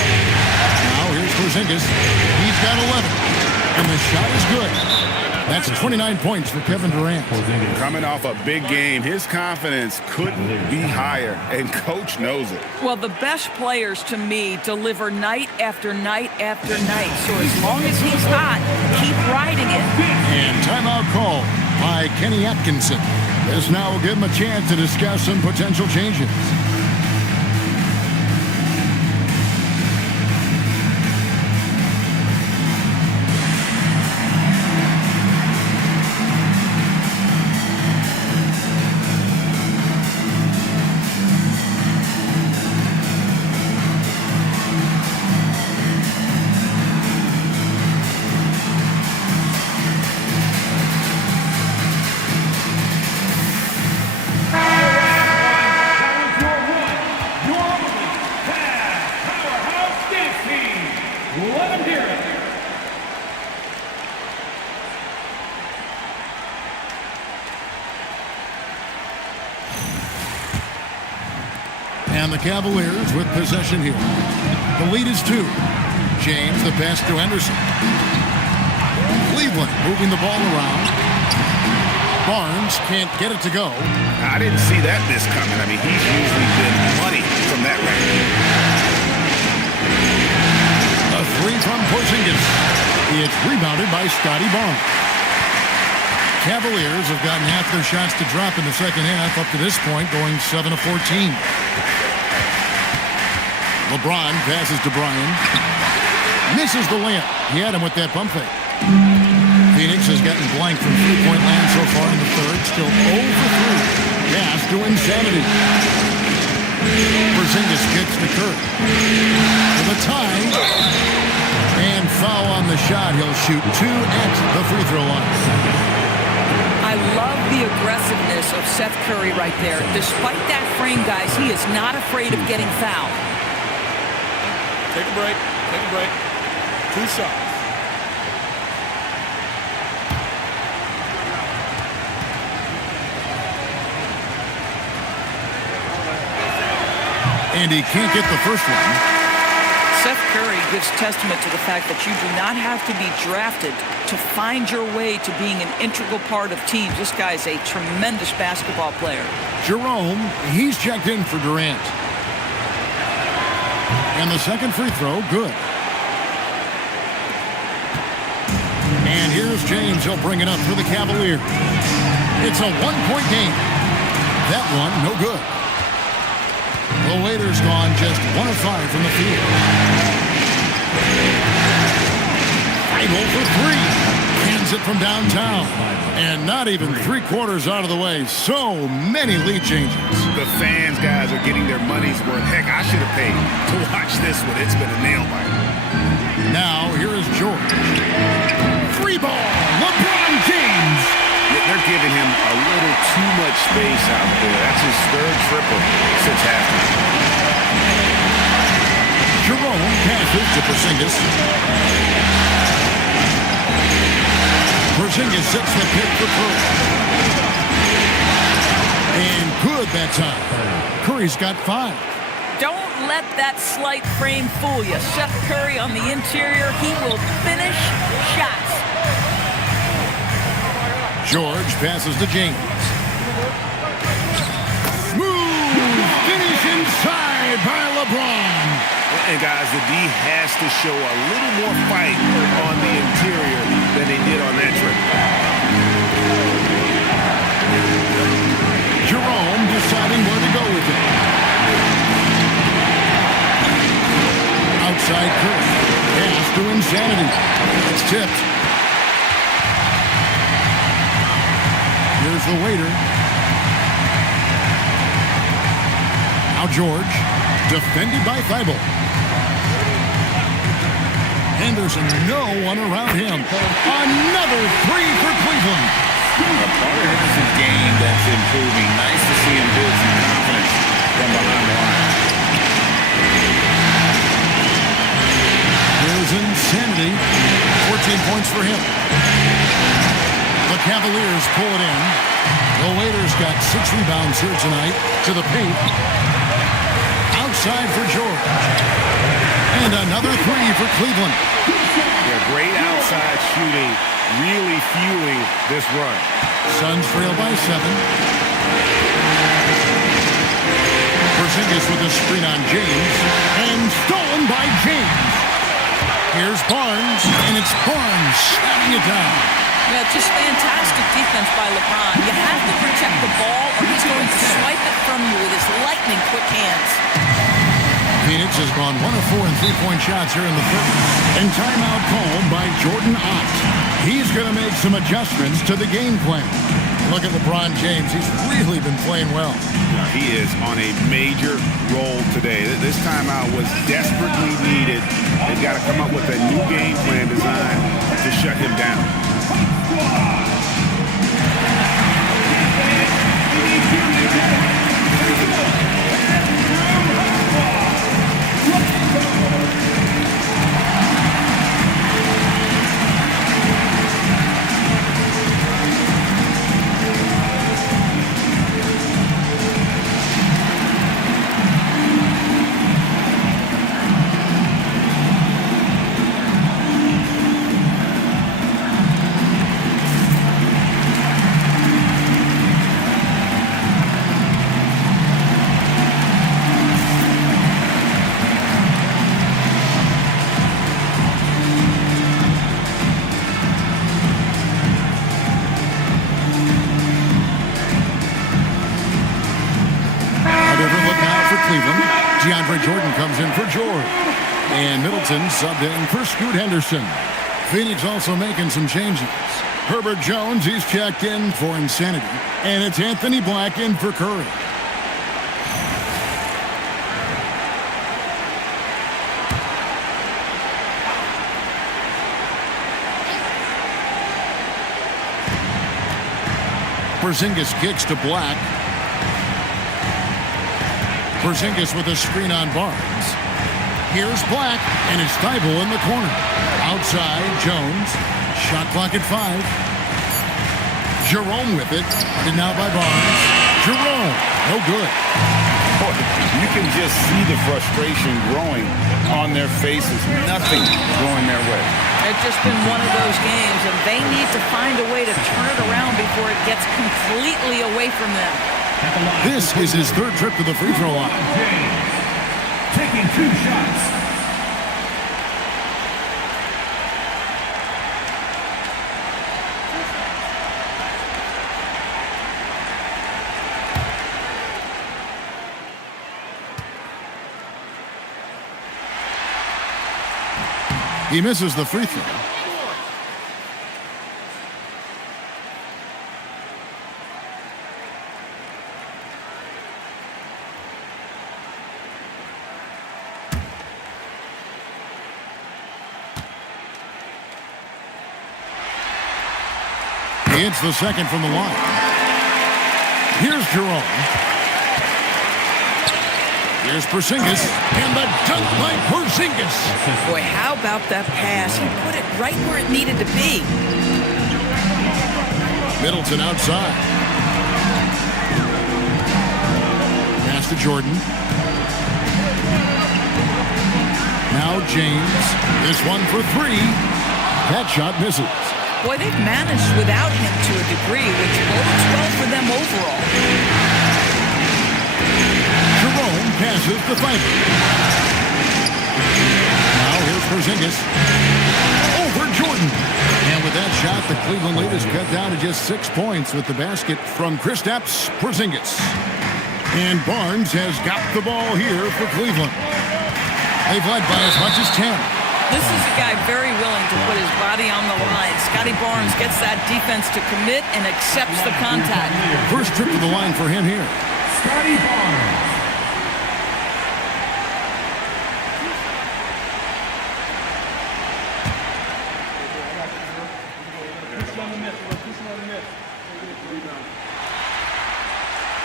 Now here's Porzingis. He's got 11, and the shot is good. That's 29 points for Kevin Durant. Coming off a big game, his confidence couldn't be higher, and Coach knows it. Well, the best players, to me, deliver night after night after night. So as long as he's hot, keep riding it. And timeout call by Kenny Atkinson. This now will give him a chance to discuss some potential changes. And the Cavaliers with possession here. The lead is 2. James, the pass to Henderson. Cleveland moving the ball around. Barnes can't get it to go. I didn't see that miss coming. I mean, he's usually been money from that range. A 3 from Porzingis. It's rebounded by Scotty Barnes. Cavaliers have gotten half their shots to drop in the second half up to this point, going 7 of 14. LeBron passes to Bryan. Misses the layup. He had him with that pump fake. Phoenix has gotten blank from three-point land so far in the third. Still 0 for 3. Pass to Insanity. Porzingis gets to Kirk. For the tie. And foul on the shot. He'll shoot 2 at the free throw line. I love the aggressiveness of Seth Curry right there. Despite that frame, guys, he is not afraid of getting fouled. Take a break. Take a break. 2 shots. And he can't get the first one. Seth Curry gives testament to the fact that you do not have to be drafted to find your way to being an integral part of teams. This guy is a tremendous basketball player. Jerome, he's checked in for Durant. And the second free throw, good. And here's James. He'll bring it up for the Cavaliers. It's a 1-point game. That one, no good. The Waiters gone just 1 of 5 from the field. 5 for 3. Hands it from downtown. And not even 3/4 out of the way. So many lead changes. The fans, guys, are getting their money's worth. Heck, I should have paid to watch this one. It's been a nail biter. Now, here is George. Free ball. LeBron James. They're giving him a little too much space out there. That's his 3rd triple since halftime. Jerome passes to Porzingis. Porzingis sets the pick for Curry. And good that time. Curry's got 5. Don't let that slight frame fool you. Seth Curry on the interior, he will finish shots. George passes to James. Smooth finish inside by LeBron. And guys, the D has to show a little more fight on the interior than they did on that trip. Jerome deciding where to go with it. Outside Curry. Pass to Insanity. It's tipped. Here's the Waiter. Now George. Defended by Thibault. Henderson, no one around him. Another 3 for Cleveland. A part of Henderson's game that's improving. Nice to see him build some confidence from behind the line. Here's Insanity. 14 points for him. The Cavaliers pull it in. The Waiters got 6 rebounds here tonight to the paint. Outside for George. And another 3 for Cleveland. Yeah, great outside shooting, really fueling this run. Suns trail by 7. Porzingis with a screen on James. And stolen by James. Here's Barnes, and it's Barnes shutting it down. Yeah, just fantastic defense by LeBron. You have to protect the ball or he's going to swipe it from you with his lightning quick hands. Phoenix has gone 1 of 4 in three-point shots here in the third. And timeout called by Jordan Ott. He's going to make some adjustments to the game plan. Look at LeBron James. He's really been playing well. He is on a major roll today. This timeout was desperately needed. They've got to come up with a new game plan designed to shut him down. Jordan comes in for George. And Middleton subbed in for Scoot Henderson. Phoenix also making some changes. Herbert Jones, he's checked in for Insanity. And it's Anthony Black in for Curry. Porzingis kicks to Black. Porzingis with a screen on Barnes. Here's Black, and it's Thibault in the corner. Outside, Jones. Shot clock at 5. Jerome with it. And now by Barnes. Jerome, no good. Boy, you can just see the frustration growing on their faces. Nothing going their way. It's just been one of those games, and they need to find a way to turn it around before it gets completely away from them. This is his third trip to the free throw line. Taking 2 shots. He misses the free throw. It's the second from the line. Here's Jerome. Here's Porzingis, and the dunk by Porzingis. Boy, how about that pass? He put it right where it needed to be. Middleton outside. Pass to Jordan. Now James. This one for 3. That shot misses. Boy, they've managed without him to a degree, which bodes well for them overall. Jerome passes to Thibault. Now here's Porzingis. Over Jordan. And with that shot, the Cleveland lead is cut down to just 6 points with the basket from Kristaps Porzingis. And Barnes has got the ball here for Cleveland. They've led by as much as 10. This is a guy very willing to put his body on the line. Scotty Barnes gets that defense to commit and accepts the contact. First trip to the line for him here. Scotty Barnes.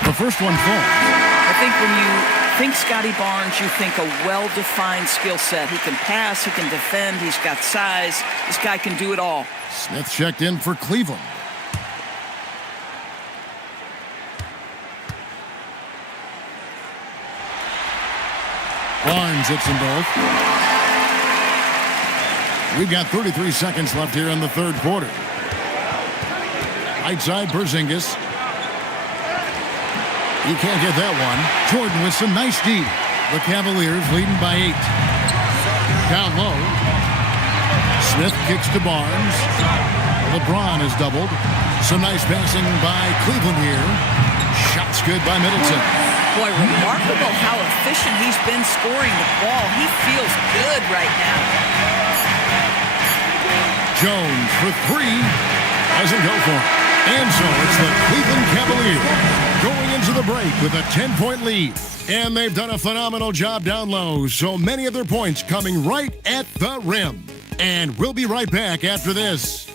The first one falls. I think when you think Scotty Barnes, you think a well-defined skill set. He can pass, he can defend, he's got size. This guy can do it all. Smith checked in for Cleveland. Barnes hits them both. We've got 33 seconds left here in the third quarter. Right side, Porzingis. He can't get that one. Jordan with some nice D. The Cavaliers leading by 8. Down low. Smith kicks to Barnes. LeBron is doubled. Some nice passing by Cleveland here. Shots good by Middleton. Boy, remarkable how efficient he's been scoring the ball. He feels good right now. Jones for three. Doesn't go for it. And so it's the Cleveland Cavaliers going into the break with a 10-point lead. And they've done a phenomenal job down low. So many of their points coming right at the rim. And we'll be right back after this.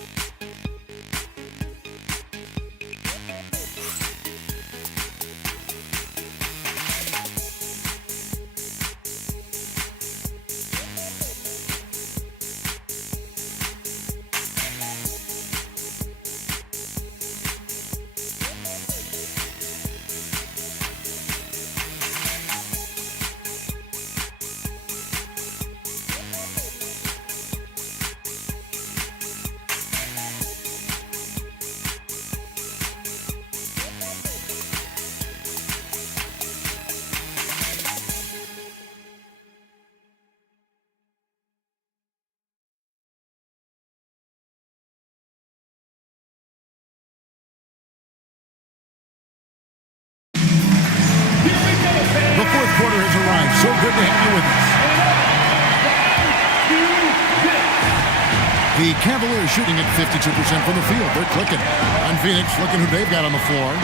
The fourth quarter has arrived. So good to have you with us. The Cavaliers shooting at 52% from the field. They're clicking. On Phoenix, looking who they've got on the floor.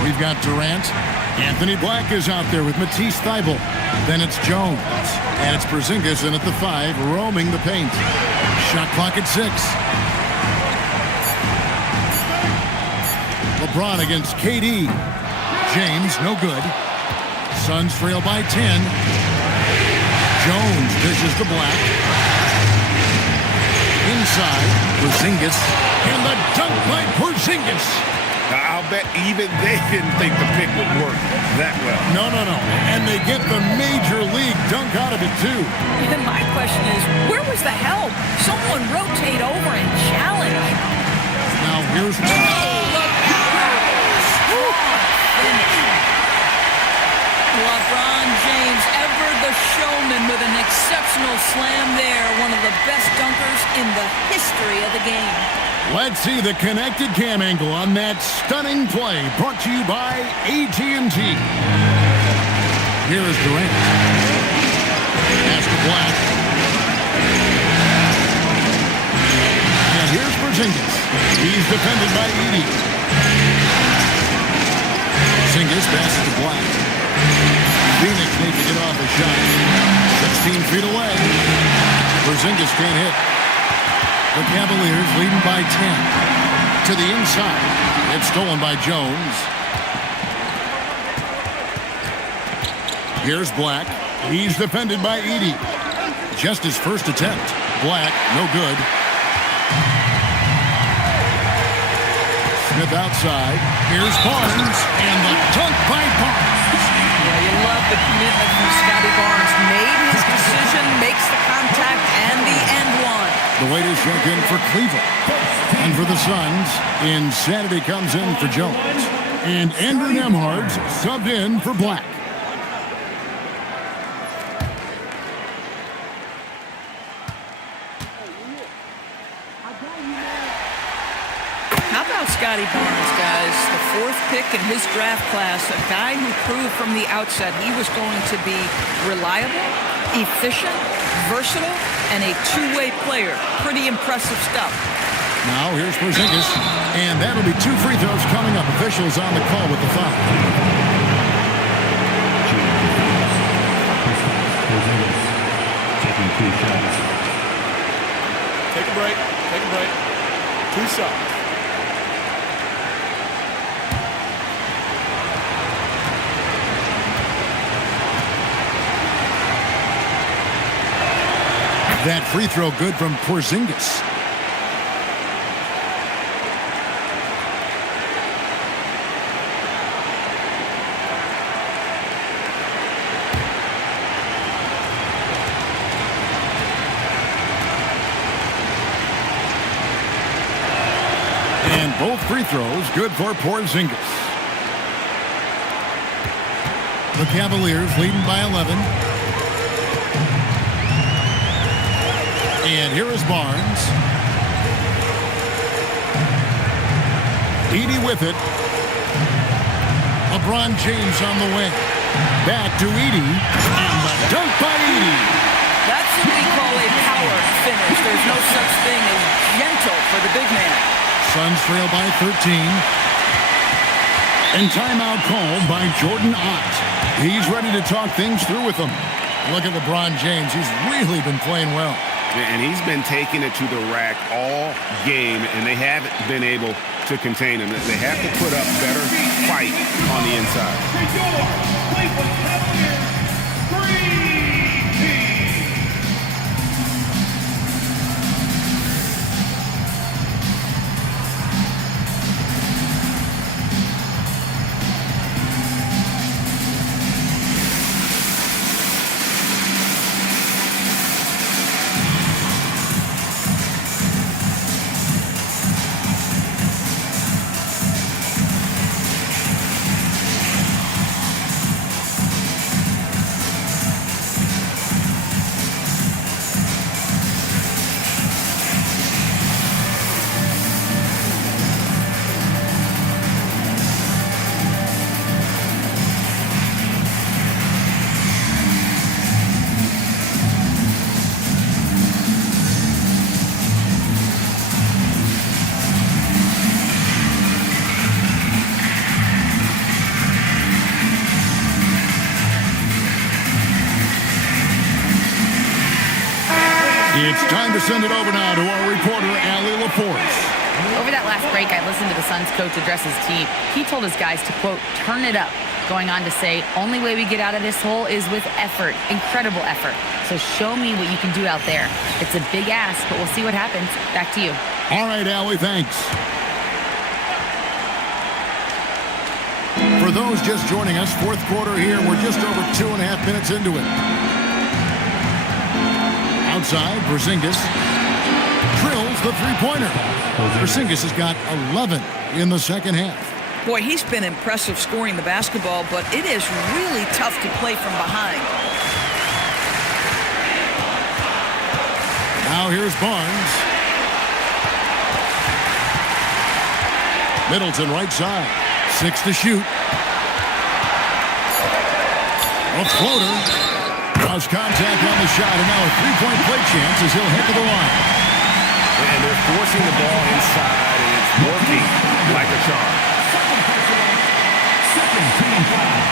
We've got Durant. Anthony Black is out there with Matisse Thybulle. Then it's Jones. And it's Porzingis in at the 5, roaming the paint. Shot clock at 6. LeBron against KD. James, no good. Suns trail by 10. Jones dishes to Black. Inside, Porzingis. And the dunk by Porzingis. I'll bet even they didn't think the pick would work that well. No. And they get the major league dunk out of it, too. And my question is, where was the help? Someone rotate over and challenge. Now, here's... LeBron James, ever the showman, with an exceptional slam there. One of the best dunkers in the history of the game. Let's see the connected cam angle on that stunning play, brought to you by AT&T. Here is Durant. Pass to Black. And here's Porzingis. He's defended by Edey. Porzingis passes to Black. Phoenix needs to get off a shot. 16 feet away. Porzingis can't hit. The Cavaliers leading by 10. To the inside. It's stolen by Jones. Here's Black. He's defended by Edey. Just his first attempt. Black, no good. Smith outside. Here's Barnes. And the dunk by Barnes. Yeah, you love the commitment from Scotty Barnes. Made his decision, makes the contact, and the end one. The waiters check in for Cleveland. And for the Suns, Insanity comes in for Jones. And Andrew Nembhard's subbed in for Black. How about Scotty Barnes, guys? The fourth pick in his draft class, a guy who proved from the outset he was going to be reliable, efficient, versatile, and a two-way player. Pretty impressive stuff. Now here's Porzingis, and that'll be 2 free throws coming up. Officials on the call with the foul. Taking 2 shots. Take a break. 2 shots. That free throw good from Porzingis. And both free throws good for Porzingis. The Cavaliers leading by 11. And here is Barnes. Edie with it. LeBron James on the wing. Back to Edie. And the dunk by Edie. That's what we call a power finish. There's no such thing as gentle for the big man. Suns trail by 13. And timeout called by Jordan Ott. He's ready to talk things through with them. Look at LeBron James. He's really been playing well. And he's been taking it to the rack all game, and they haven't been able to contain him. They have to put up better fight on the inside. It's time to send it over now to our reporter, Allie LaForce. Over that last break, I listened to the Suns coach address his team. He told his guys to, quote, turn it up, going on to say, only way we get out of this hole is with effort, incredible effort. So show me what you can do out there. It's a big ask, but we'll see what happens. Back to you. All right, Allie, thanks. For those just joining us, fourth quarter here. We're just over 2.5 minutes into it. Outside, Porzingis drills the three-pointer. Porzingis has got 11 in the second half. Boy, he's been impressive scoring the basketball, but it is really tough to play from behind. Now here's Barnes. Middleton right side. 6 to shoot. A floater. Lost contact on the shot, and now a three-point play chance as he'll head to the line. And they're forcing the ball inside, and it's working like a charm. Second team foul.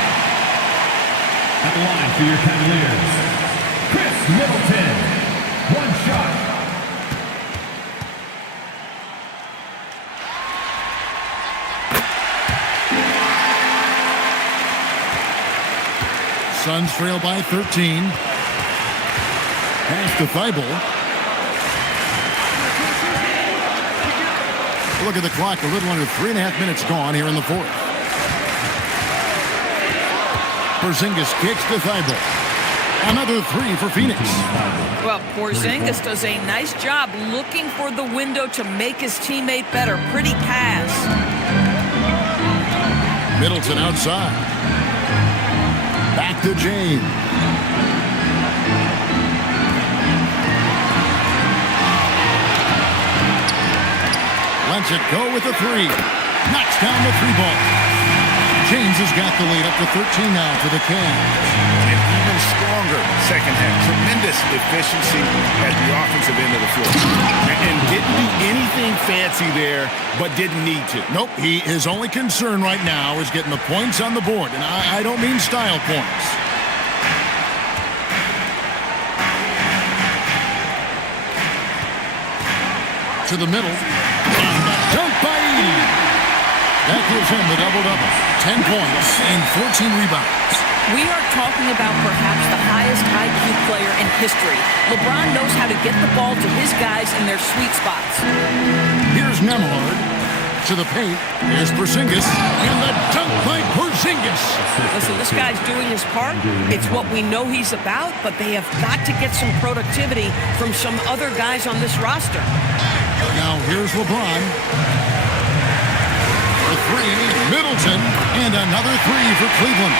At the line for your Cavaliers, Chris Middleton. One shot. Suns trail by 13. Pass to Thibault. Look at the clock. A little under 3.5 minutes gone here in the fourth. Porzingis kicks to Thibault. Another three for Phoenix. Well, Porzingis does a nice job looking for the window to make his teammate better. Pretty pass. Middleton outside. Back to James. Lets it go with the three. Knocks down the three ball. James has got the lead up to 13 now for the Cavs. An even stronger second half. Tremendous efficiency at the offensive end of the floor. And didn't do anything fancy there, but didn't need to. Nope, his only concern right now is getting the points on the board. And I don't mean style points. To the middle. And a dunk by Edie. That gives him the double-double. 10 points and 14 rebounds. We are talking about perhaps the highest IQ player in history. LeBron knows how to get the ball to his guys in their sweet spots. Here's Nembhard to the paint. Here's Porzingis. And the dunk by Porzingis. Listen, this guy's doing his part. It's what we know he's about, but they have got to get some productivity from some other guys on this roster. Now here's LeBron. For three, Middleton. And another three for Cleveland.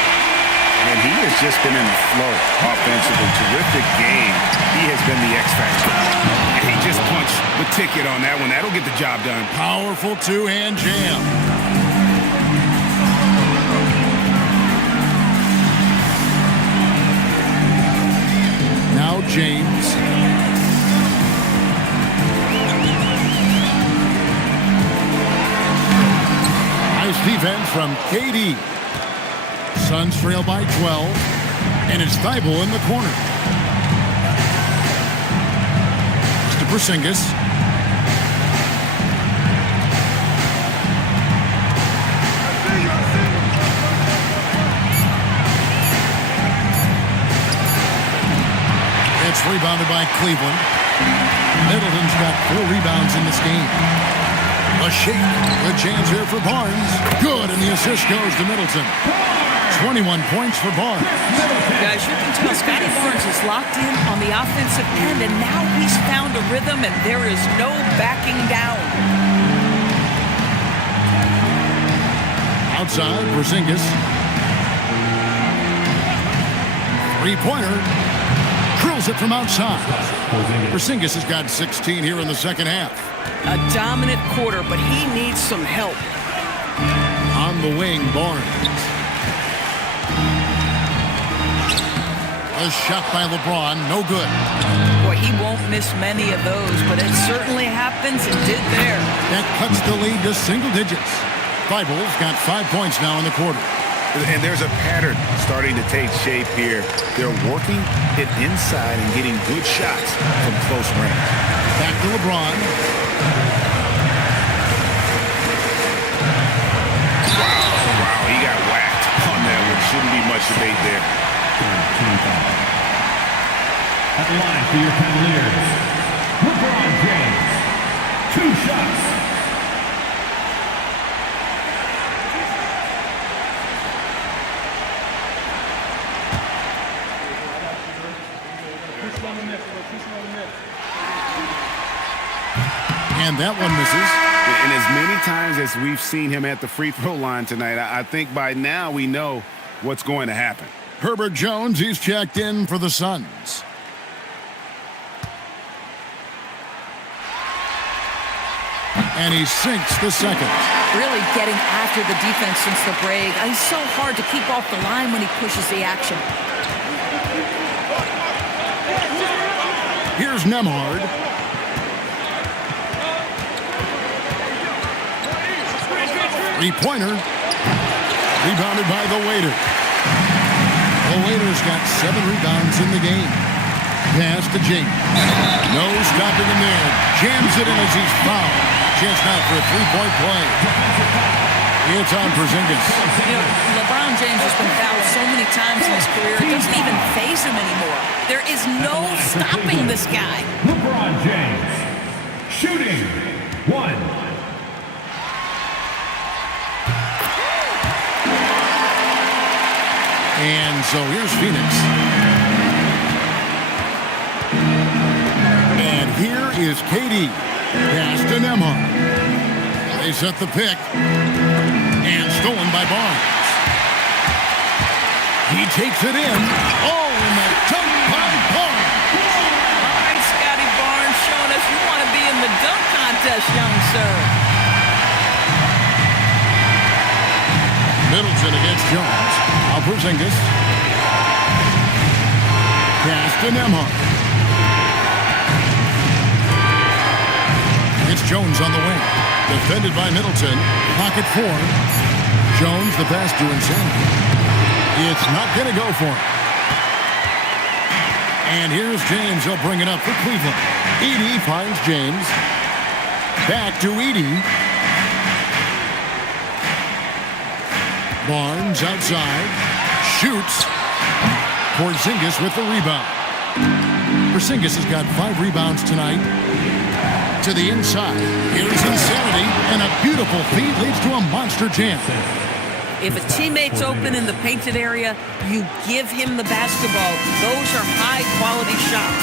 And he has just been in the flow offensively. Terrific game. He has been the X factor. And he just punched the ticket on that one. That'll get the job done. Powerful two-hand jam. Now James. Nice defense from KD. Suns trail by 12, and it's Thibault in the corner. To Porzingis. It's rebounded by Cleveland. Middleton's got 4 rebounds in this game. A shake. Good chance here for Barnes. Good, and the assist goes to Middleton. 21 points for Barnes. Guys, you can tell Scotty Barnes is locked in on the offensive end, and now he's found a rhythm, and there is no backing down. Outside, Porzingis. Three-pointer. Drills it from outside. Porzingis has got 16 here in the second half. A dominant quarter, but he needs some help. On the wing, Barnes. A shot by LeBron, no good. Boy, he won't miss many of those, but it certainly happens and did there. That cuts the lead to single digits. Thibault's got 5 points now in the quarter. And there's a pattern starting to take shape here. They're working it inside and getting good shots from close range. Back to LeBron. Wow, he got whacked on that one. Shouldn't be much debate there. At the line for your Cavaliers, LeBron James. 2 shots. And that one misses. And as many times as we've seen him at the free throw line tonight, I think by now we know what's going to happen. Herbert Jones, he's checked in for the Suns. And he sinks the second. Really getting after the defense since the break. He's so hard to keep off the line when he pushes the action. Here's Nemhard. Three-pointer. Rebounded by the Waiter. The Waiter's got 7 rebounds in the game. Pass to James. No stopping him there. Jams it in as he's fouled. Chance now for a 3-point play. It's on Porzingis. You know, LeBron James has been fouled so many times in his career, it doesn't even faze him anymore. There is no stopping this guy. LeBron James. Shooting. 1. And so here's Phoenix. And here is KD. Pass to Nemhard. They set the pick. And stolen by Barnes. He takes it in. Oh, and the dunk by Barnes. All right, Scotty Barnes showing us you want to be in the dunk contest, young sir. Middleton against Jones. Now Porzingis. Pass to Nemhard. It's Jones on the wing. Defended by Middleton. Pocket 4. Jones, the pass to Insanity. It's not going to go for him. And here's James. He'll bring it up for Cleveland. Edey finds James. Back to Edey. Barnes outside. Shoots. Porzingis with the rebound. Porzingis has got 5 rebounds tonight. To the inside. Here's Insanity. And a beautiful feed leads to a monster jam. If a teammate's open in the painted area, you give him the basketball. Those are high-quality shots.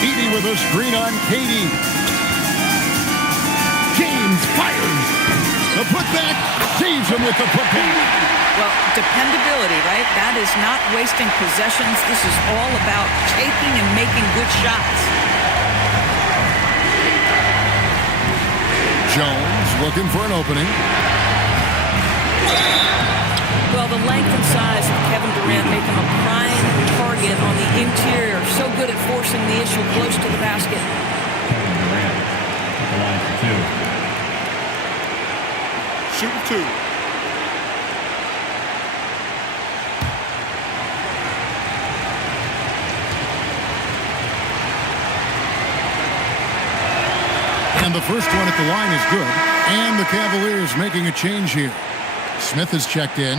Edey with a screen on KD. James fires. The putback saves him with the putback. Well, dependability, right? That is not wasting possessions. This is all about taking and making good shots. Jones looking for an opening. Well, the length and size of Kevin Durant make him a prime target on the interior. So good at forcing the issue close to the basket. Kevin Durant at the line for 2. Shooting 2. And the first one at the line is good. And the Cavaliers making a change here. Smith has checked in.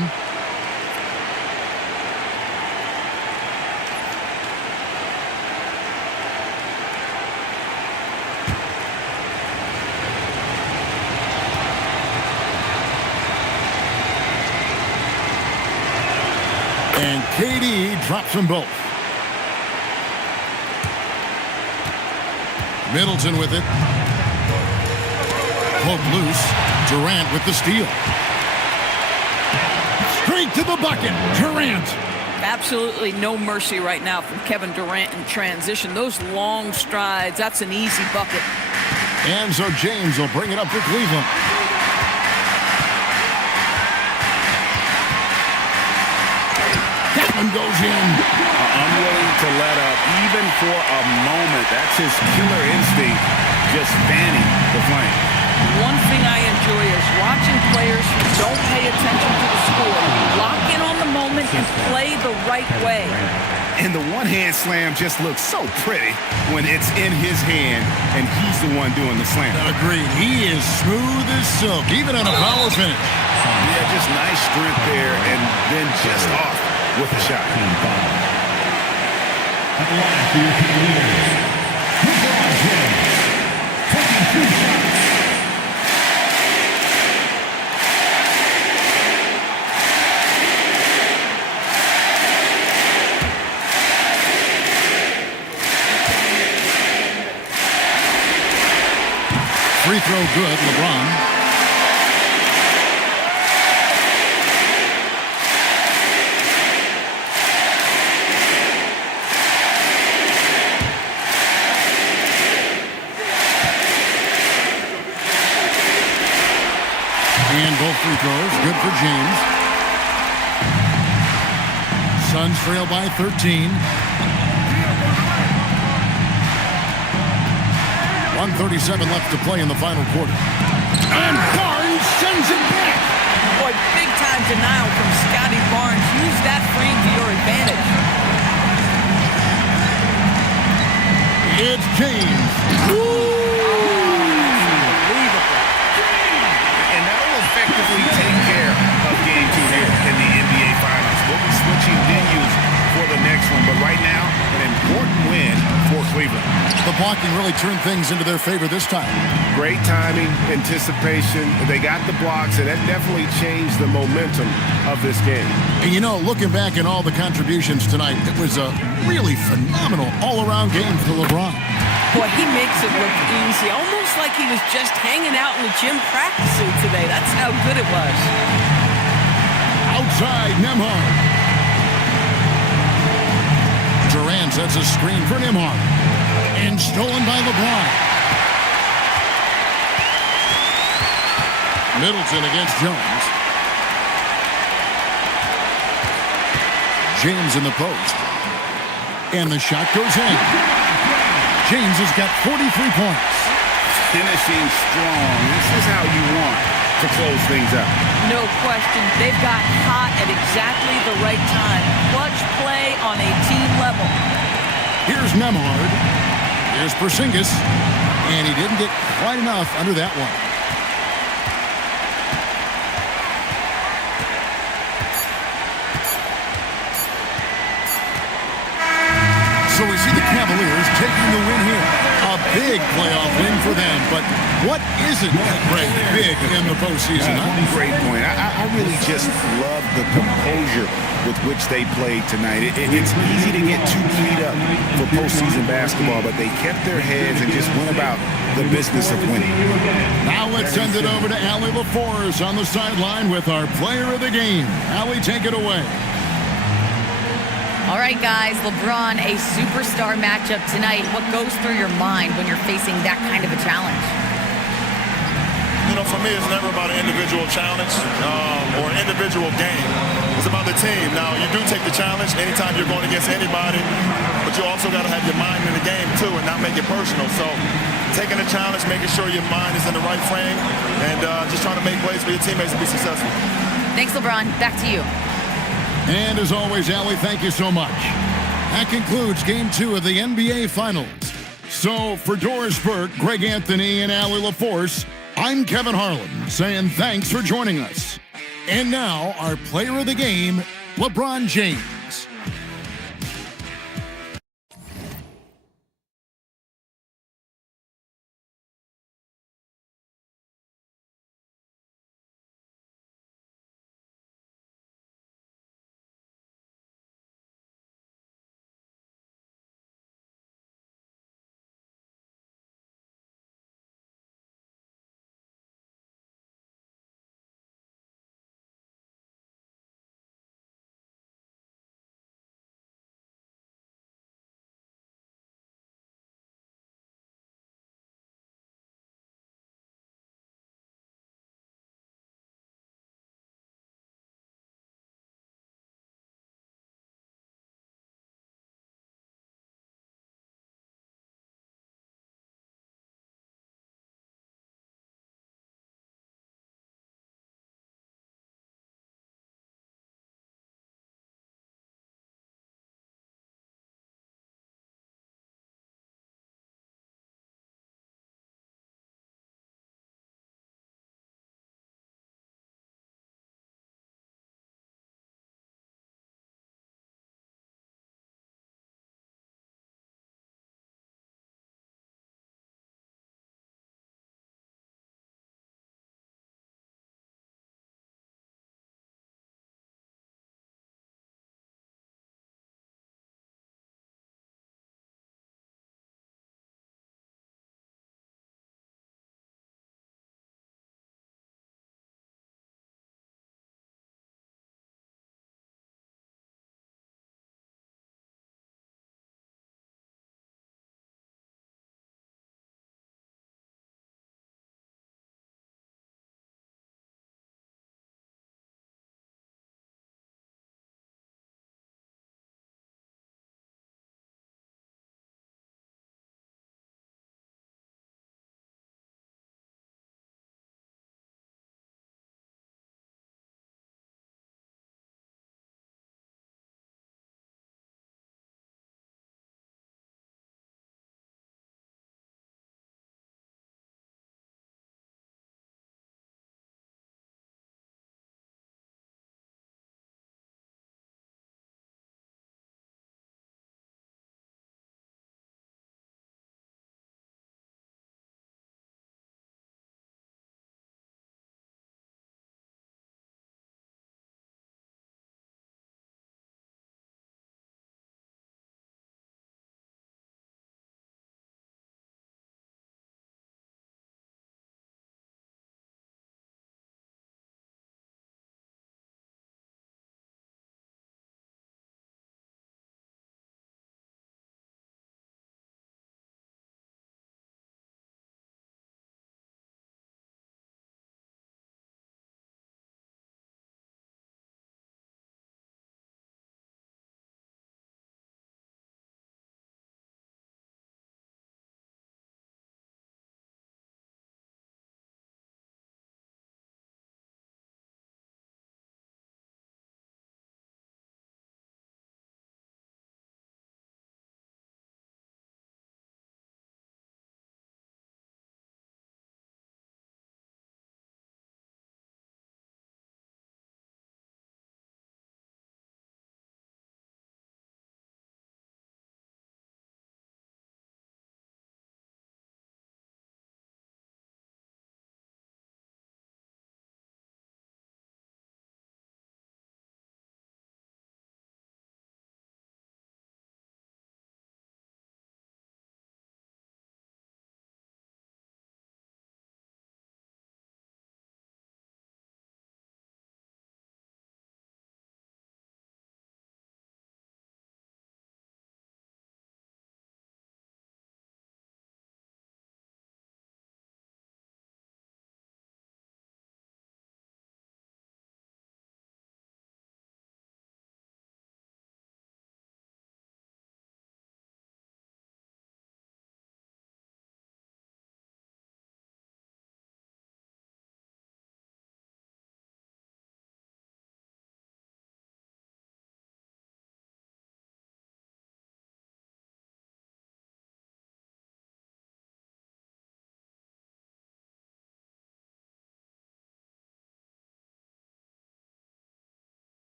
And KD drops them both. Middleton with it. Poked loose. Durant with the steal. Straight to the bucket. Durant. Absolutely no mercy right now from Kevin Durant in transition. Those long strides, that's an easy bucket. And so James will bring it up for Cleveland. That one goes in. Unwilling to let up even for a moment. That's his killer instinct, just fanning the flame. One thing I enjoy is watching players who don't pay attention to the score lock in on the moment and play the right way. And the one-hand slam just looks so pretty when it's in his hand and he's the one doing the slam. Agreed. He is smooth as silk, even on a power finish. Yeah, just nice strength there and then just off with a shot. At the line for your Cavaliers, LeBron James, taking 2 shots. Free throw good, LeBron. And both free throws, good for James. Suns trail by 13. 1:37 left to play in the final quarter. And Barnes sends it back. Boy, big-time denial from Scotty Barnes. Use that frame to your advantage. It's James. And that will effectively take care of game 2 here in the NBA Finals. We'll be switching venues for the next one, but right now, an important win for Cleveland. The blocking really turned things into their favor this time. Great timing, anticipation. They got the blocks, and that definitely changed the momentum of this game. And you know, looking back at all the contributions tonight, it was a really phenomenal all-around game for LeBron. Boy, he makes it look easy, almost like he was just hanging out in the gym practicing today. That's how good it was. Outside, Nembhard. Durant sets a screen for Nembhard. And stolen by LeBron. Middleton against Jones. James in the post. And the shot goes in. James has got 43 points. Finishing strong. This is how you want to close things out. No question. They've got hot at exactly the right time. Clutch play on a team level. Here's Nembhard. Here's Porzingis. And he didn't get quite enough under that one. So we see the Cavaliers taking the win here. A big big playoff win for them. But what isn't, Greg, big in the postseason? Huh? Great point. I really just love the composure with which they played tonight. It's easy to get too keyed up for postseason basketball, but they kept their heads and just went about the business of winning. Now let's send it over to Allie LaForce on the sideline with our player of the game. Allie, take it away. All right, guys, LeBron, a superstar matchup tonight. What goes through your mind when you're facing that kind of a challenge? You know, for me, it's never about an individual challenge or an individual game. It's about the team. Now, you do take the challenge anytime you're going against anybody, but you also got to have your mind in the game, too, and not make it personal. So taking the challenge, making sure your mind is in the right frame, and just trying to make plays for your teammates to be successful. Thanks, LeBron. Back to you. And as always, Allie, thank you so much. That concludes Game 2 of the NBA Finals. So for Doris Burke, Greg Anthony, and Allie LaForce, I'm Kevin Harlan saying thanks for joining us. And now our player of the game, LeBron James.